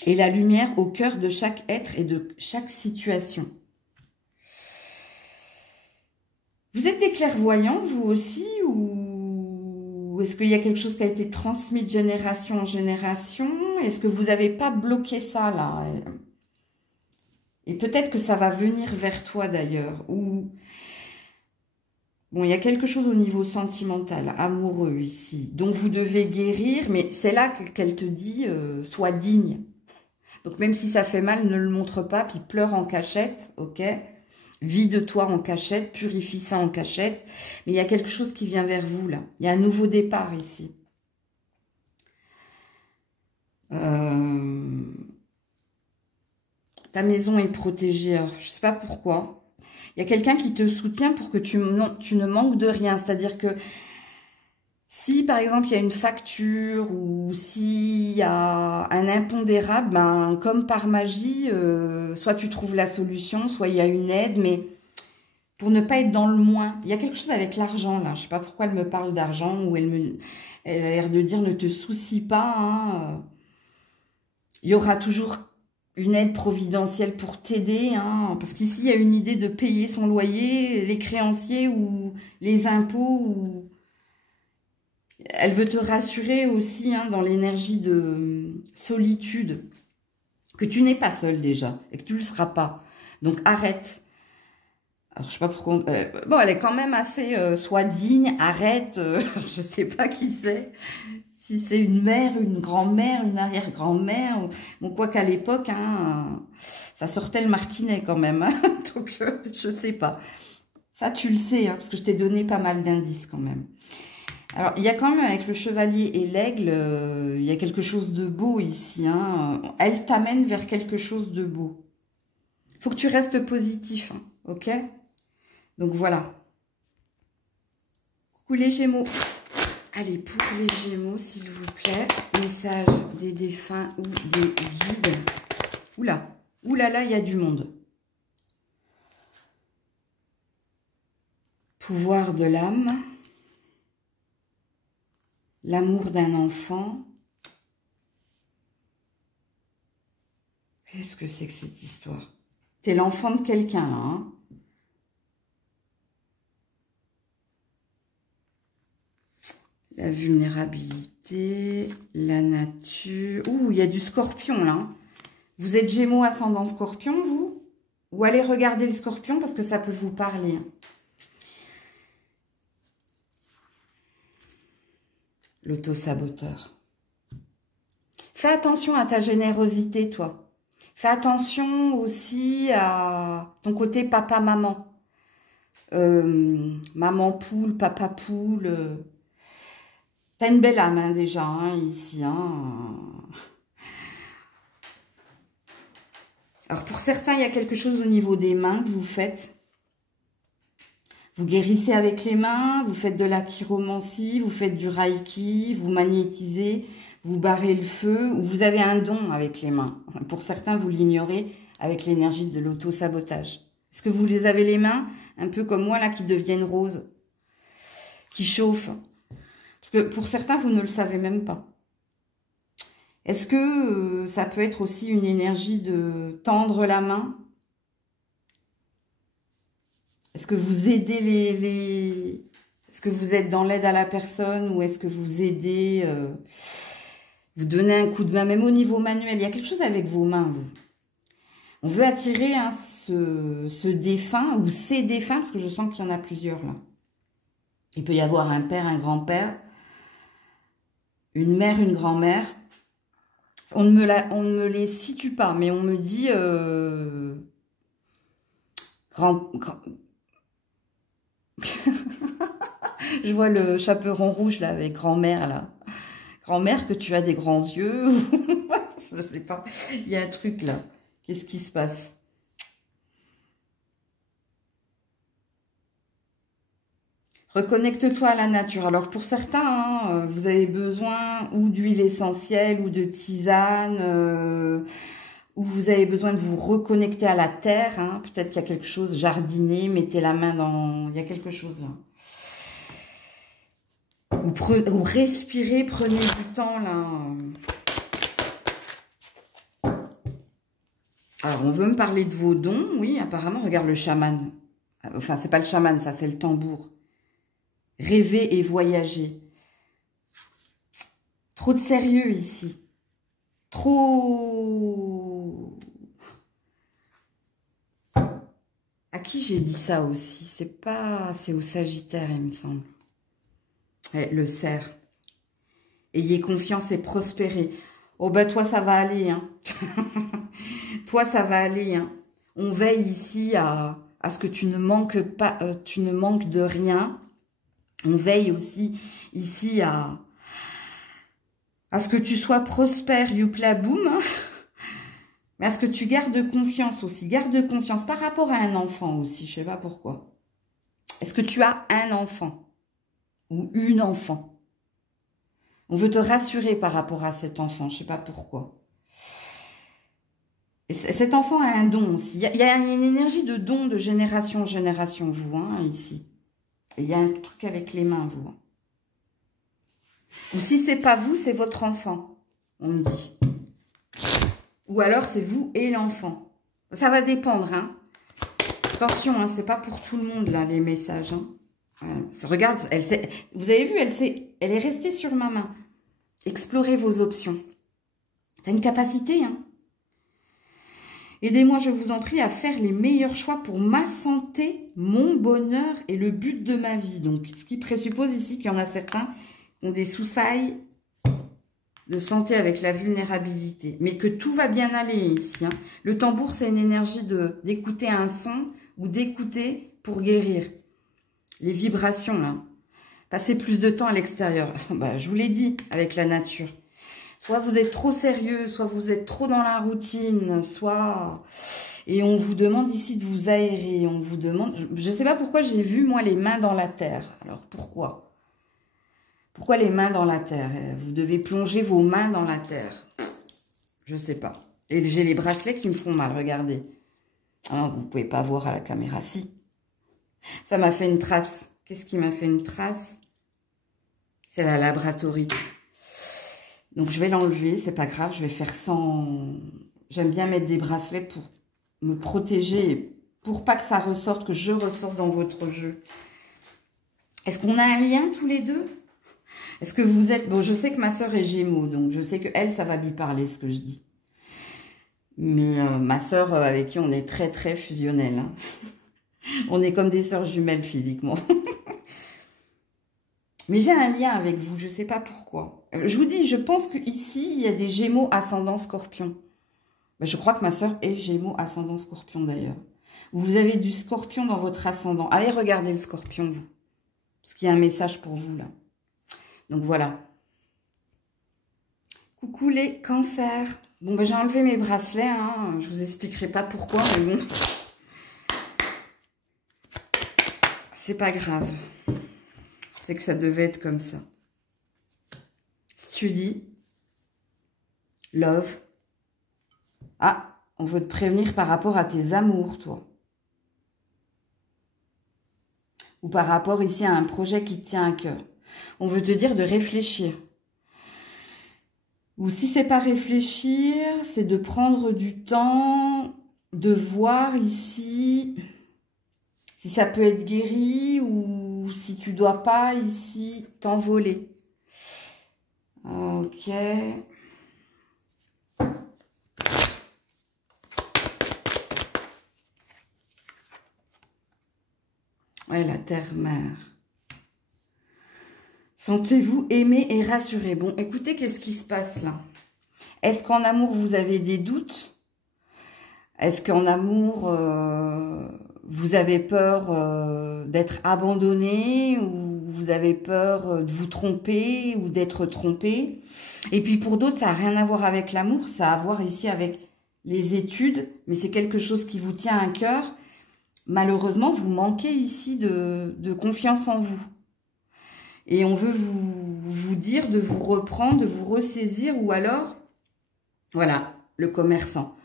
Et la lumière au cœur de chaque être et de chaque situation. Vous êtes des clairvoyants, vous aussi, ou ou est-ce qu'il y a quelque chose qui a été transmis de génération en génération? Est-ce que vous n'avez pas bloqué ça, là? Et peut-être que ça va venir vers toi, d'ailleurs. Ou... Bon, il y a quelque chose au niveau sentimental, amoureux, ici, dont vous devez guérir, mais c'est là qu'elle te dit sois digne. Donc, même si ça fait mal, ne le montre pas, puis pleure en cachette, ok? Vide-toi en cachette, purifie ça en cachette. Mais il y a quelque chose qui vient vers vous, là. Il y a un nouveau départ, ici. Ta maison est protégée. Alors, je ne sais pas pourquoi. Il y a quelqu'un qui te soutient pour que tu ne manques de rien. C'est-à-dire que si, par exemple, il y a une facture ou s'il y a un impondérable, ben, comme par magie, soit tu trouves la solution, soit il y a une aide, mais pour ne pas être dans le moins. Il y a quelque chose avec l'argent, là. Je ne sais pas pourquoi elle me parle d'argent ou elle a l'air de dire ne te soucie pas. Hein. Il y aura toujours une aide providentielle pour t'aider. Hein, parce qu'ici, il y a une idée de payer son loyer, les créanciers ou les impôts ou... Elle veut te rassurer aussi dans l'énergie de solitude, que tu n'es pas seule déjà et que tu ne le seras pas. Donc arrête. Alors je sais pas pourquoi... bon, elle est quand même assez... sois digne, arrête. Je ne sais pas qui c'est. Si c'est une mère, une grand-mère, une arrière-grand-mère. Bon, quoi qu'à l'époque, ça sortait le martinet quand même. Hein, donc je ne sais pas. Ça, tu le sais, parce que je t'ai donné pas mal d'indices quand même. Alors, il y a quand même, avec le chevalier et l'aigle, il y a quelque chose de beau ici. Hein. Elle t'amène vers quelque chose de beau. Il faut que tu restes positif, hein, ok? Donc, voilà. Coucou les Gémeaux. Allez, pour les Gémeaux, s'il vous plaît, message des défunts ou des guides. Oula, oulala, il y a du monde. Pouvoir de l'âme. L'amour d'un enfant. Qu'est-ce que c'est que cette histoire? T'es l'enfant de quelqu'un, là. Hein? La vulnérabilité, la nature. Ouh, il y a du scorpion, là. Vous êtes Gémeaux ascendant scorpion, vous? Ou allez regarder le scorpion, parce que ça peut vous parler. L'auto-saboteur. Fais attention à ta générosité, toi. Fais attention aussi à ton côté papa-maman. Maman poule, papa poule. T'as une belle âme, hein, déjà, hein, ici. Hein. Alors, pour certains, il y a quelque chose au niveau des mains que vous faites. Vous guérissez avec les mains, vous faites de la chiromancie, vous faites du reiki, vous magnétisez, vous barrez le feu, ou vous avez un don avec les mains. Pour certains, vous l'ignorez avec l'énergie de l'auto-sabotage. Est-ce que vous les avez les mains, un peu comme moi, là, qui deviennent roses, qui chauffent? Parce que pour certains, vous ne le savez même pas. Est-ce que ça peut être aussi une énergie de tendre la main? Est-ce que vous aidez Est-ce que vous êtes dans l'aide à la personne ou est-ce que vous aidez vous donnez un coup de main, même au niveau manuel? Il y a quelque chose avec vos mains, vous. On veut attirer ce défunt ou ces défunts, parce que je sens qu'il y en a plusieurs là. Il peut y avoir un père, un grand-père, une mère, une grand-mère. On ne me les situe pas, mais on me dit Je vois le chaperon rouge là avec grand-mère là. Grand-mère, que tu as des grands yeux. Je sais pas. Il y a un truc là. Qu'est-ce qui se passe? Reconnecte-toi à la nature. Alors pour certains, hein, vous avez besoin ou d'huile essentielle ou de tisane, ou vous avez besoin de vous reconnecter à la terre. Hein. Peut-être qu'il y a quelque chose, jardiner, mettez la main dans... Il y a quelque chose là. Ou respirez, prenez du temps là. Alors on veut me parler de vos dons, oui, apparemment, regarde le chaman. Enfin, c'est pas le chaman, ça, c'est le tambour. Rêver et voyager. Trop de sérieux ici. Trop... À qui j'ai dit ça aussi? C'est pas... C'est au Sagittaire, il me semble. Le cerf. Ayez confiance et prospérez. Oh ben toi, ça va aller. Hein. Toi, ça va aller. Hein. On veille ici à ce que tu ne manques pas, tu ne manques de rien. On veille aussi ici à ce que tu sois prospère, youpla boum. Hein. Mais à ce que tu gardes confiance aussi. Garde confiance par rapport à un enfant aussi. Je ne sais pas pourquoi. Est-ce que tu as un enfant ou une enfant? On veut te rassurer par rapport à cet enfant. Je ne sais pas pourquoi. Et cet enfant a un don aussi. Il y a une énergie de don de génération en génération, vous, hein, ici. Et il y a un truc avec les mains, vous. Ou si ce n'est pas vous, c'est votre enfant, on me dit. Ou alors c'est vous et l'enfant. Ça va dépendre, hein. Attention, hein, c'est pas pour tout le monde, là, les messages. Hein. Regarde, vous avez vu, elle est restée sur ma main. Explorez vos options. Tu as une capacité, hein. Aidez-moi, je vous en prie, à faire les meilleurs choix pour ma santé, mon bonheur et le but de ma vie. Donc, ce qui présuppose ici qu'il y en a certains qui ont des soucis de santé avec la vulnérabilité. Mais que tout va bien aller ici. Hein. Le tambour, c'est une énergie d'écouter un son ou d'écouter pour guérir. Les vibrations, là. Passer plus de temps à l'extérieur. Bah, je vous l'ai dit, avec la nature. Soit vous êtes trop sérieux, soit vous êtes trop dans la routine, soit... Et on vous demande ici de vous aérer. On vous demande... Je ne sais pas pourquoi j'ai vu, moi, les mains dans la terre. Alors, pourquoi? Pourquoi les mains dans la terre? Vous devez plonger vos mains dans la terre. Je ne sais pas. Et j'ai les bracelets qui me font mal, regardez. Ah, vous ne pouvez pas voir à la caméra, si. Ça m'a fait une trace. Qu'est-ce qui m'a fait une trace? C'est la laboratorie. Donc, je vais l'enlever. C'est pas grave. Je vais faire sans... J'aime bien mettre des bracelets pour me protéger. Pour pas que ça ressorte, que je ressorte dans votre jeu. Est-ce qu'on a un lien tous les deux? Est-ce que vous êtes... Bon, je sais que ma soeur est Gémeaux. Donc, je sais que elle, ça va lui parler, ce que je dis. Mais ma soeur, avec qui on est très, très fusionnel. Hein. On est comme des sœurs jumelles physiquement. Mais j'ai un lien avec vous, je ne sais pas pourquoi. Je vous dis, je pense qu'ici, il y a des Gémeaux ascendant Scorpion. Ben, je crois que ma soeur est Gémeaux ascendant Scorpion d'ailleurs. Vous avez du Scorpion dans votre ascendant. Allez regarder le Scorpion, vous. Parce qu'il y a un message pour vous là. Donc voilà. Coucou les cancers. Bon, ben, j'ai enlevé mes bracelets. Hein. Je ne vous expliquerai pas pourquoi, mais bon. C'est pas grave. C'est que ça devait être comme ça. Study. Love. Ah, on veut te prévenir par rapport à tes amours, toi. Ou par rapport ici à un projet qui te tient à cœur. On veut te dire de réfléchir. Ou si c'est pas réfléchir, c'est de prendre du temps, de voir ici si ça peut être guéri ou si tu dois pas ici t'envoler. Ok. Ouais, la terre-mère. Sentez-vous aimé et rassuré. Bon, écoutez, qu'est-ce qui se passe là? Est-ce qu'en amour, vous avez des doutes? Est-ce qu'en amour, vous avez peur d'être abandonné ou vous avez peur de vous tromper ou d'être trompé? Et puis pour d'autres, ça n'a rien à voir avec l'amour, ça a à voir ici avec les études, mais c'est quelque chose qui vous tient à cœur. Malheureusement, vous manquez ici de confiance en vous. Et on veut vous dire de vous reprendre, de vous ressaisir, ou alors, voilà, le commerçant.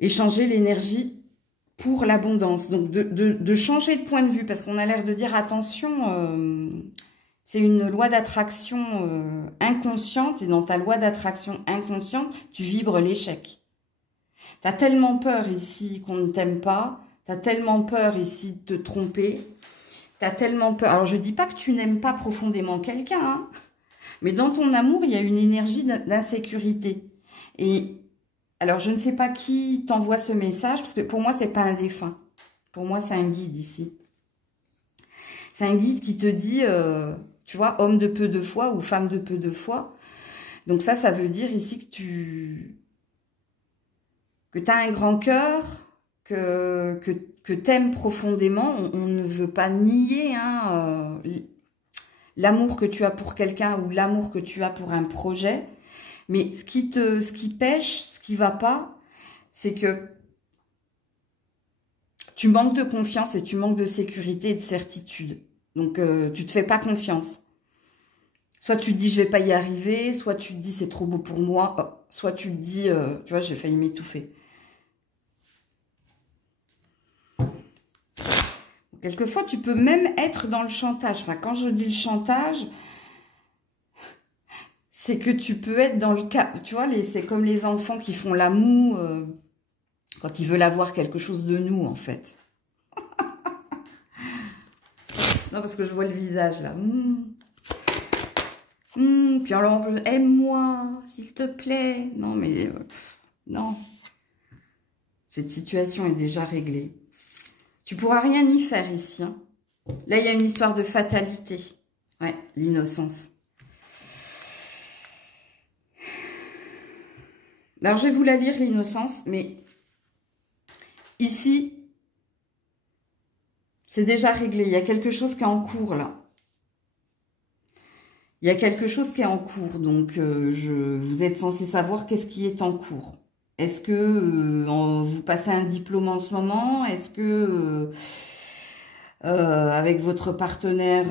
Échanger l'énergie pour l'abondance. Donc, de changer de point de vue, parce qu'on a l'air de dire, attention, c'est une loi d'attraction inconsciente, et dans ta loi d'attraction inconsciente, tu vibres l'échec. Tu as tellement peur ici qu'on ne t'aime pas, tu as tellement peur ici de te tromper, tu as tellement peur. Alors, je ne dis pas que tu n'aimes pas profondément quelqu'un, hein, Mais dans ton amour, il y a une énergie d'insécurité. Et alors, je ne sais pas qui t'envoie ce message, parce que pour moi, c'est pas un défunt. Pour moi, c'est un guide ici. C'est un guide qui te dit, tu vois, homme de peu de foi ou femme de peu de foi. Donc ça veut dire ici que tu as un grand cœur, que t'aimes profondément. On ne veut pas nier hein, l'amour que tu as pour quelqu'un ou l'amour que tu as pour un projet. Mais ce qui pêche, ce qui va pas, c'est que tu manques de confiance et tu manques de sécurité et de certitude. Donc, tu te fais pas confiance. Soit tu te dis, je vais pas y arriver, soit tu te dis, c'est trop beau pour moi, soit tu te dis, tu vois, j'ai failli m'étouffer. Quelquefois, tu peux même être dans le chantage. Enfin, quand je dis le chantage, c'est que tu peux être dans le cas, tu vois, c'est comme les enfants qui font la moue quand ils veulent avoir quelque chose de nous, en fait. Non, parce que je vois le visage, là. Puis alors, aime-moi, s'il te plaît. Non, mais... non. Cette situation est déjà réglée. Tu pourras rien y faire ici. Hein. Là, il y a une histoire de fatalité. Ouais, l'innocence. Alors, je vais vous la lire, l'innocence, mais ici, c'est déjà réglé. Il y a quelque chose qui est en cours, là. Il y a quelque chose qui est en cours, donc vous êtes censé savoir qu'est-ce qui est en cours. Est-ce que vous passez un diplôme en ce moment? Est-ce que avec votre partenaire,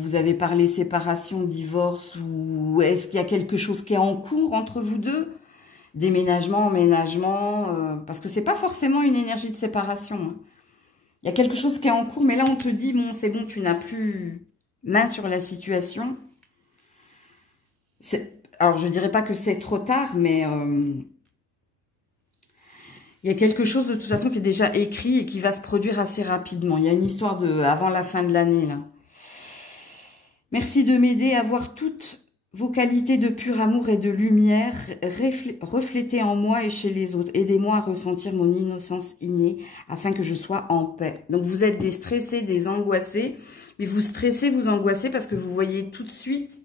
vous avez parlé séparation, divorce, ou est-ce qu'il y a quelque chose qui est en cours entre vous deux? Déménagement, emménagement, parce que c'est pas forcément une énergie de séparation. Hein. Il y a quelque chose qui est en cours, mais là on te dit, bon, c'est bon, tu n'as plus main sur la situation. Alors, je ne dirais pas que c'est trop tard, mais il y a quelque chose de toute façon qui est déjà écrit et qui va se produire assez rapidement. Il y a une histoire avant la fin de l'année, là. Merci de m'aider à voir toutes vos qualités de pur amour et de lumière reflétées en moi et chez les autres. Aidez-moi à ressentir mon innocence innée afin que je sois en paix. Donc, vous êtes des stressés, des angoissés. Mais vous stressez, vous angoissez parce que vous voyez tout de suite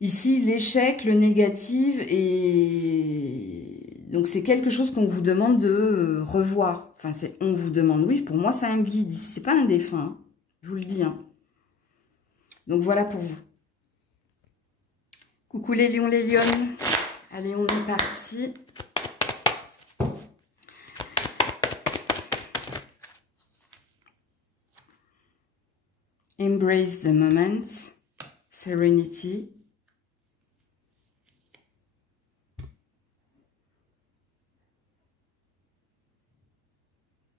ici l'échec, le négatif. Et donc, c'est quelque chose qu'on vous demande de revoir. Enfin, on vous demande. Oui, pour moi, c'est un guide. Ici, c'est pas un défunt. Hein. Je vous le dis. Hein. Donc, voilà pour vous. Coucou les lions, les lionnes. Allez, on est parti. Embrace the moment, serenity.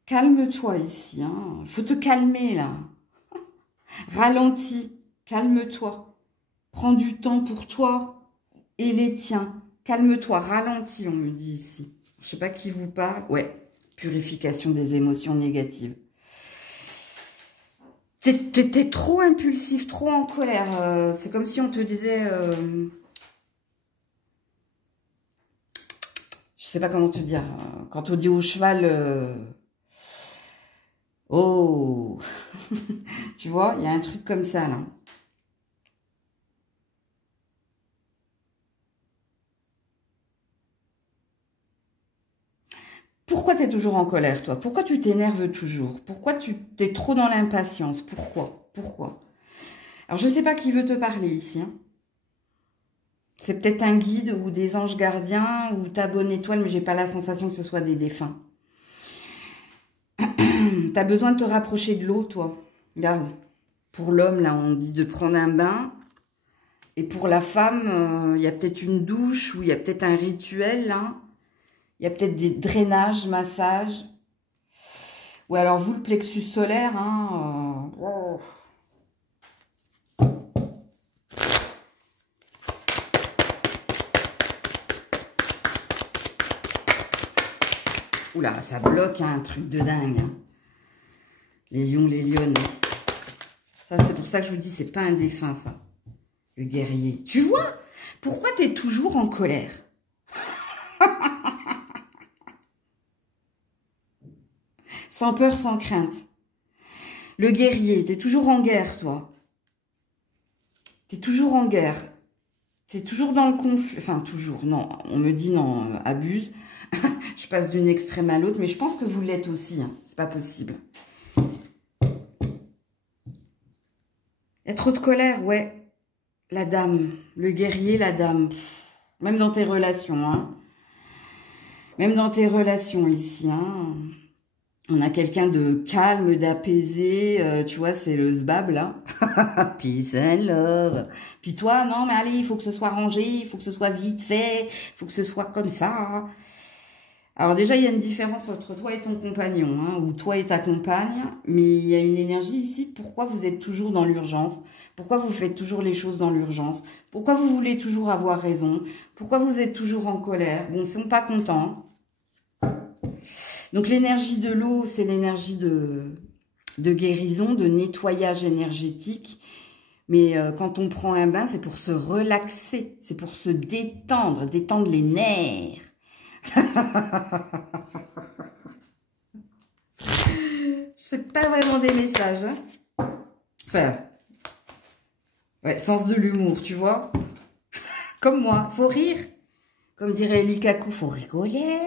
Calme-toi ici, hein. Faut te calmer là. Ralentis, calme-toi. Prends du temps pour toi et les tiens. Calme-toi, ralentis, on me dit ici. Je sais pas qui vous parle. Ouais, purification des émotions négatives. T'étais trop impulsif, trop en colère. C'est comme si on te disait... je sais pas comment te dire. Quand on dit au cheval... oh tu vois, il y a un truc comme ça, là. Pourquoi tu es toujours en colère, toi? Pourquoi tu t'énerves toujours? Pourquoi tu t'es trop dans l'impatience? Pourquoi? Alors, je ne sais pas qui veut te parler ici. Hein. C'est peut-être un guide ou des anges gardiens ou ta bonne étoile, mais j'ai pas la sensation que ce soit des défunts. Tu as besoin de te rapprocher de l'eau, toi. Regarde. Pour l'homme, là, on dit de prendre un bain. Et pour la femme, il y a peut-être une douche ou il y a peut-être un rituel, là. Il y a peut-être des drainages, massages. Ou alors vous, le plexus solaire. Hein, Oula, ça bloque, hein, un truc de dingue. Hein. Les lions, les lionnes. Ça, c'est pour ça que je vous dis, c'est pas un défunt, ça. le guerrier. Tu vois? Pourquoi tu es toujours en colère? Sans peur, sans crainte. Le guerrier, tu es toujours en guerre, toi. Tu es toujours en guerre. Tu es toujours dans le conflit. Enfin, toujours. Non, on me dit non, abuse. Je passe d'une extrême à l'autre, mais je pense que vous l'êtes aussi. Hein. C'est pas possible. Il y a trop de colère, ouais. La dame, le guerrier, la dame. Même dans tes relations, hein. Même dans tes relations ici, hein. On a quelqu'un de calme, d'apaisé, tu vois, c'est le sbab, là. Peace and love. Puis toi, non, mais allez, il faut que ce soit rangé, il faut que ce soit vite fait, il faut que ce soit comme ça. Alors déjà, il y a une différence entre toi et ton compagnon, hein, ou toi et ta compagne, mais il y a une énergie ici. Pourquoi vous êtes toujours dans l'urgence? Pourquoi vous faites toujours les choses dans l'urgence? Pourquoi vous voulez toujours avoir raison? Pourquoi vous êtes toujours en colère? Bon, ils ne sont pas contents. Donc l'énergie de l'eau, c'est l'énergie de guérison, de nettoyage énergétique. Mais quand on prend un bain, c'est pour se relaxer, c'est pour se détendre, détendre les nerfs. C'est pas vraiment des messages. Hein. Enfin, ouais, sens de l'humour, tu vois. Comme moi, faut rire. Comme dirait Likaku, faut rigoler.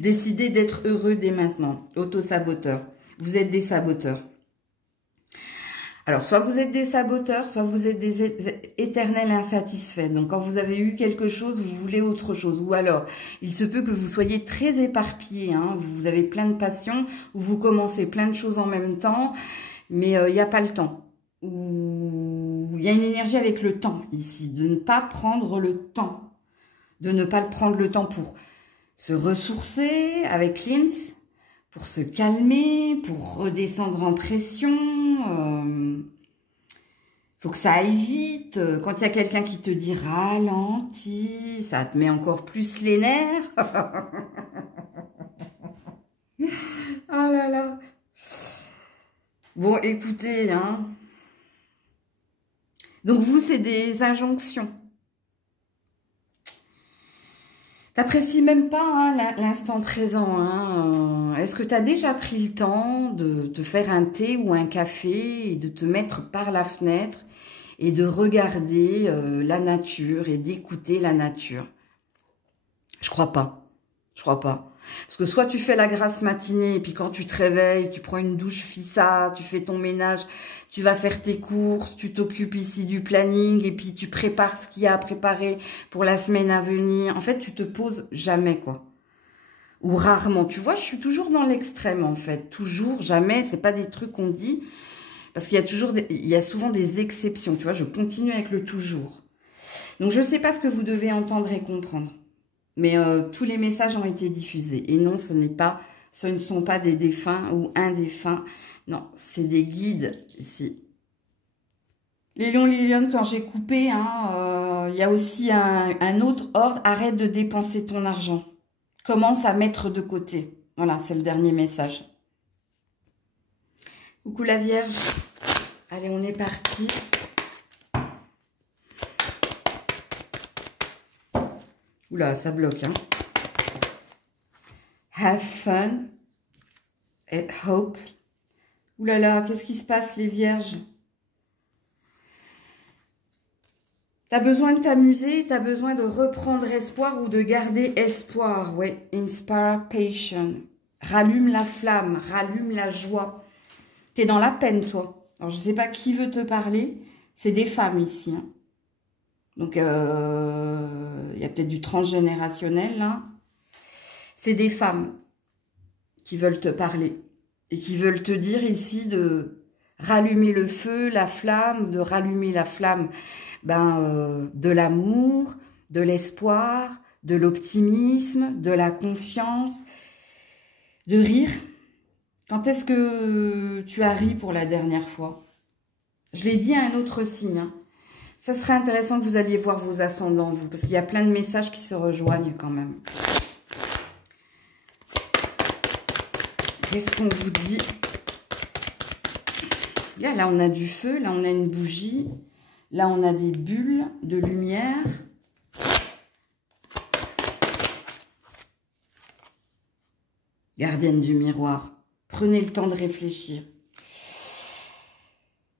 Décidez d'être heureux dès maintenant. Auto-saboteur. Vous êtes des saboteurs. Alors, soit vous êtes des saboteurs, soit vous êtes des éternels insatisfaits. Donc, quand vous avez eu quelque chose, vous voulez autre chose. Ou alors, il se peut que vous soyez très éparpillés. Hein. Vous avez plein de passions, ou vous commencez plein de choses en même temps, mais il n'y a pas le temps. Ou il y a une énergie avec le temps ici, de ne pas prendre le temps. De ne pas prendre le temps pour se ressourcer avec Lins, pour se calmer, pour redescendre en pression. Faut que ça aille vite. Quand il y a quelqu'un qui te dit ralentis, ça te met encore plus les nerfs. Oh là là. Bon, écoutez, hein. Donc vous, c'est des injonctions. T'apprécies même pas hein, l'instant présent. Hein. Est-ce que tu as déjà pris le temps de te faire un thé ou un café et de te mettre par la fenêtre et de regarder la nature et d'écouter la nature? Je crois pas. Je crois pas. Parce que soit tu fais la grasse matinée et puis quand tu te réveilles, tu prends une douche fissa, tu fais ton ménage, tu vas faire tes courses, tu t'occupes ici du planning et puis tu prépares ce qu'il y a à préparer pour la semaine à venir. En fait, tu te poses jamais, quoi. Ou rarement. Tu vois, je suis toujours dans l'extrême, en fait. Toujours, jamais. C'est pas des trucs qu'on dit. Parce qu'il y a toujours, il y a souvent des exceptions. Tu vois, je continue avec le toujours. Donc, je sais pas ce que vous devez entendre et comprendre. Mais tous les messages ont été diffusés. Et non, ce ne sont pas des défunts ou un défunt. Non, c'est des guides ici. Les lions, les lionnes, quand j'ai coupé, hein, y a aussi un autre ordre. Arrête de dépenser ton argent. Commence à mettre de côté. Voilà, c'est le dernier message. Coucou la Vierge. Allez, on est parti. Oula, ça bloque, hein. Have fun and hope. Oula là, qu'est-ce qui se passe, les vierges? T'as besoin de t'amuser, t'as besoin de reprendre espoir ou de garder espoir. Ouais, inspiration. Rallume la flamme, rallume la joie. T'es dans la peine, toi. Alors, je sais pas qui veut te parler. C'est des femmes ici, hein. Donc, il y a peut-être du transgénérationnel, là. C'est des femmes qui veulent te parler et qui veulent te dire ici de rallumer le feu, la flamme, de rallumer la flamme de l'amour, de l'espoir, de l'optimisme, de la confiance, de rire. Quand est-ce que tu as ri pour la dernière fois? Je l'ai dit à un autre signe, hein. Ça serait intéressant que vous alliez voir vos ascendants, vous, parce qu'il y a plein de messages qui se rejoignent quand même. Qu'est-ce qu'on vous dit? Regarde, là, on a du feu, là, on a une bougie. Là, on a des bulles de lumière. Gardienne du miroir, prenez le temps de réfléchir.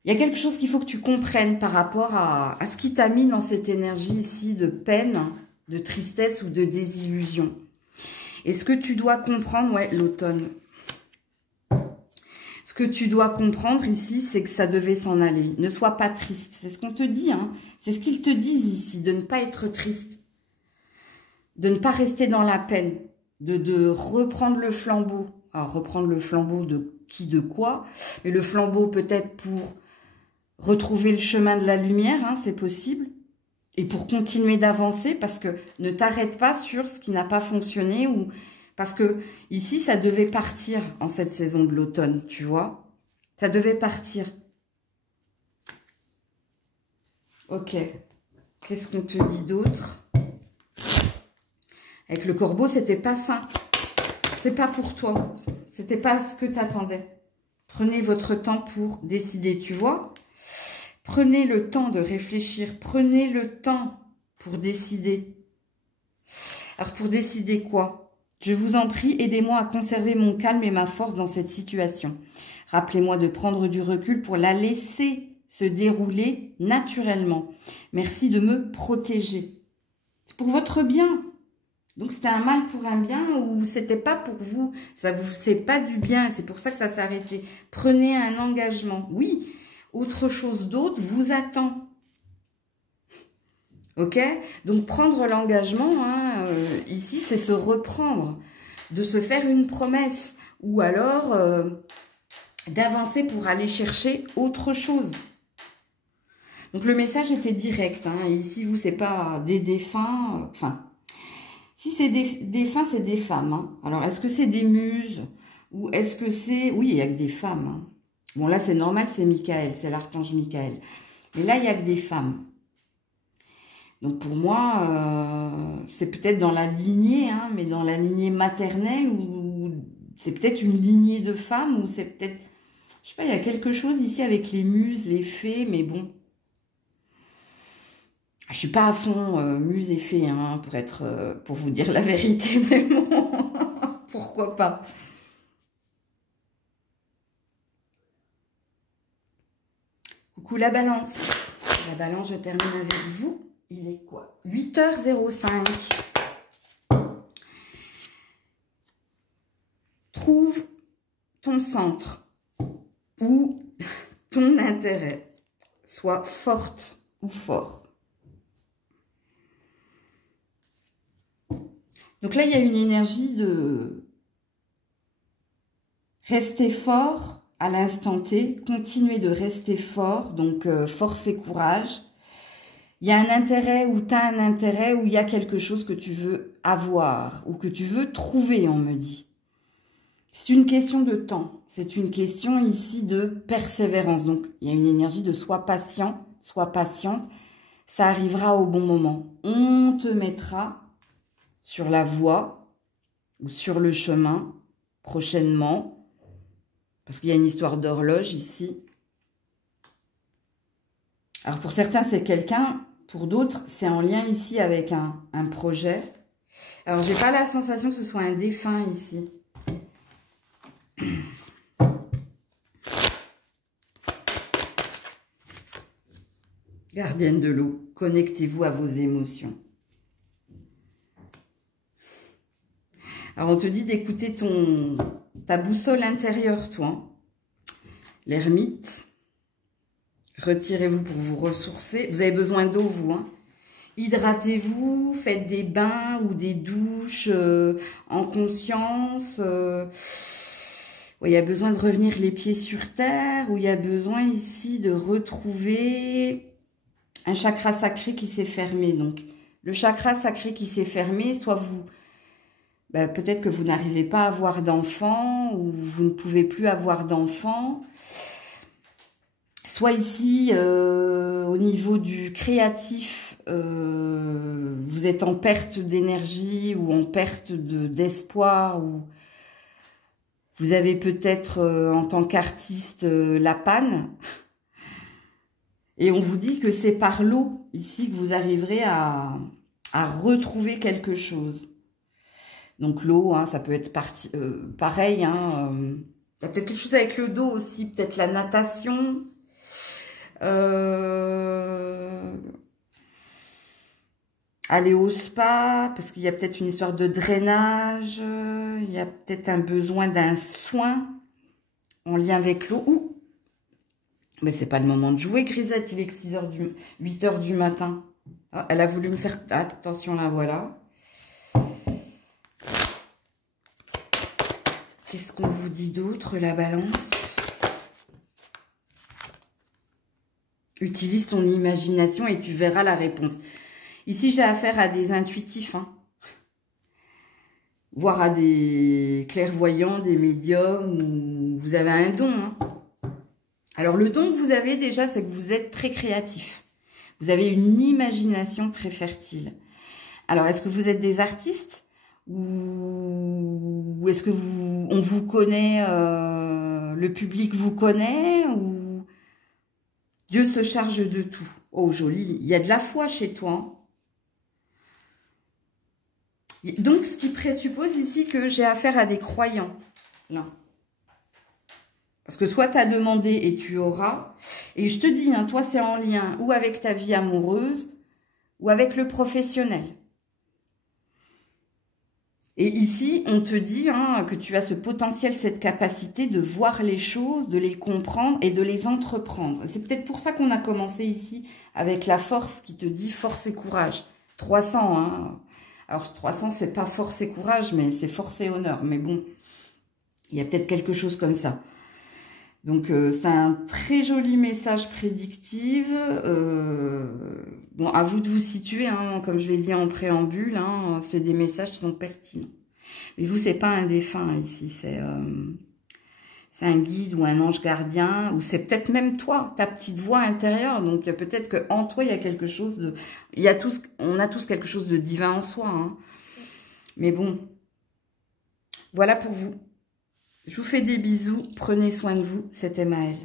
Il y a quelque chose qu'il faut que tu comprennes par rapport à ce qui t'a mis dans cette énergie ici de peine, de tristesse ou de désillusion. Et ce que tu dois comprendre, ouais, l'automne. Ce que tu dois comprendre ici, c'est que ça devait s'en aller. Ne sois pas triste. C'est ce qu'on te dit, hein. C'est ce qu'ils te disent ici, de ne pas être triste. De ne pas rester dans la peine. De reprendre le flambeau. Alors, reprendre le flambeau de qui, de quoi. Mais le flambeau peut-être pour retrouver le chemin de la lumière, hein, c'est possible. Et pour continuer d'avancer, parce que ne t'arrête pas sur ce qui n'a pas fonctionné ou... Parce que ici, ça devait partir en cette saison de l'automne, tu vois. Ça devait partir. Ok. Qu'est-ce qu'on te dit d'autre? Avec le corbeau, c'était pas ça. C'était pas pour toi. C'était pas ce que tu attendais. Prenez votre temps pour décider, tu vois. Prenez le temps de réfléchir. Prenez le temps pour décider. Alors, pour décider quoi? Je vous en prie, aidez-moi à conserver mon calme et ma force dans cette situation. Rappelez-moi de prendre du recul pour la laisser se dérouler naturellement. Merci de me protéger. C'est pour votre bien. Donc, c'était un mal pour un bien ou c'était pas pour vous. Ça vous c'est pas du bien. C'est pour ça que ça s'est arrêté. Prenez un engagement. Oui, autre chose d'autre vous attend. Ok? Donc, prendre l'engagement, hein, ici, c'est se reprendre, de se faire une promesse ou alors d'avancer pour aller chercher autre chose. Donc, le message était direct. Hein, ici, vous, c'est pas des défunts. Enfin, si c'est des défunts, c'est des femmes. Hein. Alors, est-ce que c'est des muses ou est-ce que c'est... Oui, il n'y a que des femmes. Hein. Bon, là, c'est normal, c'est Michael, c'est l'archange Michael. Mais là, il n'y a que des femmes. Donc pour moi, c'est peut-être dans la lignée, hein, mais dans la lignée maternelle, ou c'est peut-être une lignée de femmes, ou c'est peut-être, je sais pas, il y a quelque chose ici avec les muses, les fées, mais bon. Je suis pas à fond muses et fées, hein, pour vous dire la vérité, mais bon, pourquoi pas. Coucou la balance. La balance, je termine avec vous. Il est quoi? 8h05. Trouve ton centre ou ton intérêt. Sois forte ou fort. Donc là, il y a une énergie de rester fort à l'instant T. Continuer de rester fort. Donc, force et courage. Il y a un intérêt ou tu as un intérêt ou il y a quelque chose que tu veux avoir ou que tu veux trouver, on me dit. C'est une question de temps. C'est une question ici de persévérance. Donc, il y a une énergie de sois patient, sois patiente. Ça arrivera au bon moment. On te mettra sur la voie ou sur le chemin prochainement. Parce qu'il y a une histoire d'horloge ici. Alors, pour certains, c'est quelqu'un. Pour d'autres, c'est en lien ici avec un projet. Alors, j'ai pas la sensation que ce soit un défunt ici. Gardienne de l'eau, connectez-vous à vos émotions. Alors, on te dit d'écouter ta boussole intérieure, toi. L'ermite. Retirez-vous pour vous ressourcer. Vous avez besoin d'eau, vous. Hein. Hydratez-vous, faites des bains ou des douches en conscience. Il y a besoin de revenir les pieds sur terre. Ou il y a besoin ici de retrouver un chakra sacré qui s'est fermé. Donc, le chakra sacré qui s'est fermé, soit vous... peut-être que vous n'arrivez pas à avoir d'enfants ou vous ne pouvez plus avoir d'enfants. Soit ici, au niveau du créatif, vous êtes en perte d'énergie ou en perte d'espoir. Vous avez peut-être, en tant qu'artiste, la panne. Et on vous dit que c'est par l'eau, ici, que vous arriverez à retrouver quelque chose. Donc l'eau, hein, ça peut être pareil. Hein, il y a peut-être quelque chose avec le dos aussi, peut-être la natation. Aller au spa, parce qu'il y a peut-être une histoire de drainage. Il y a peut-être un besoin d'un soin en lien avec l'eau. Ouh, mais c'est pas le moment de jouer, Grisette. Il est 8 h du matin. Ah, elle a voulu me faire... Attention, là, voilà. Qu'est-ce qu'on vous dit d'autre, la balance? Utilise ton imagination et tu verras la réponse. Ici, j'ai affaire à des intuitifs, hein. Voire à des clairvoyants, des médiums, où vous avez un don. Hein. Alors, le don que vous avez déjà, c'est que vous êtes très créatif. Vous avez une imagination très fertile. Alors, est-ce que vous êtes des artistes? Ou est-ce que on vous connaît, le public vous connaît? Ou Dieu se charge de tout? Oh, joli. Il y a de la foi chez toi, hein. Donc, ce qui présuppose ici que j'ai affaire à des croyants. Là. Parce que soit tu as demandé et tu auras. Et je te dis, hein, toi, c'est en lien ou avec ta vie amoureuse ou avec le professionnel. Et ici, on te dit hein, que tu as ce potentiel, cette capacité de voir les choses, de les comprendre et de les entreprendre. C'est peut-être pour ça qu'on a commencé ici avec la force qui te dit force et courage. 300, hein. Alors, 300, c'est pas force et courage, mais c'est force et honneur. Mais bon, il y a peut-être quelque chose comme ça. Donc, c'est un très joli message prédictif. Bon, à vous de vous situer, hein, comme je l'ai dit en préambule, hein, c'est des messages qui sont pertinents. Mais vous, c'est pas un défunt ici, c'est un guide ou un ange gardien, ou c'est peut-être même toi, ta petite voix intérieure. Donc, peut-être qu'en toi, il y a quelque chose de... on a tous quelque chose de divin en soi. Hein. Mais bon, voilà pour vous. Je vous fais des bisous. Prenez soin de vous. C'était Maëlle.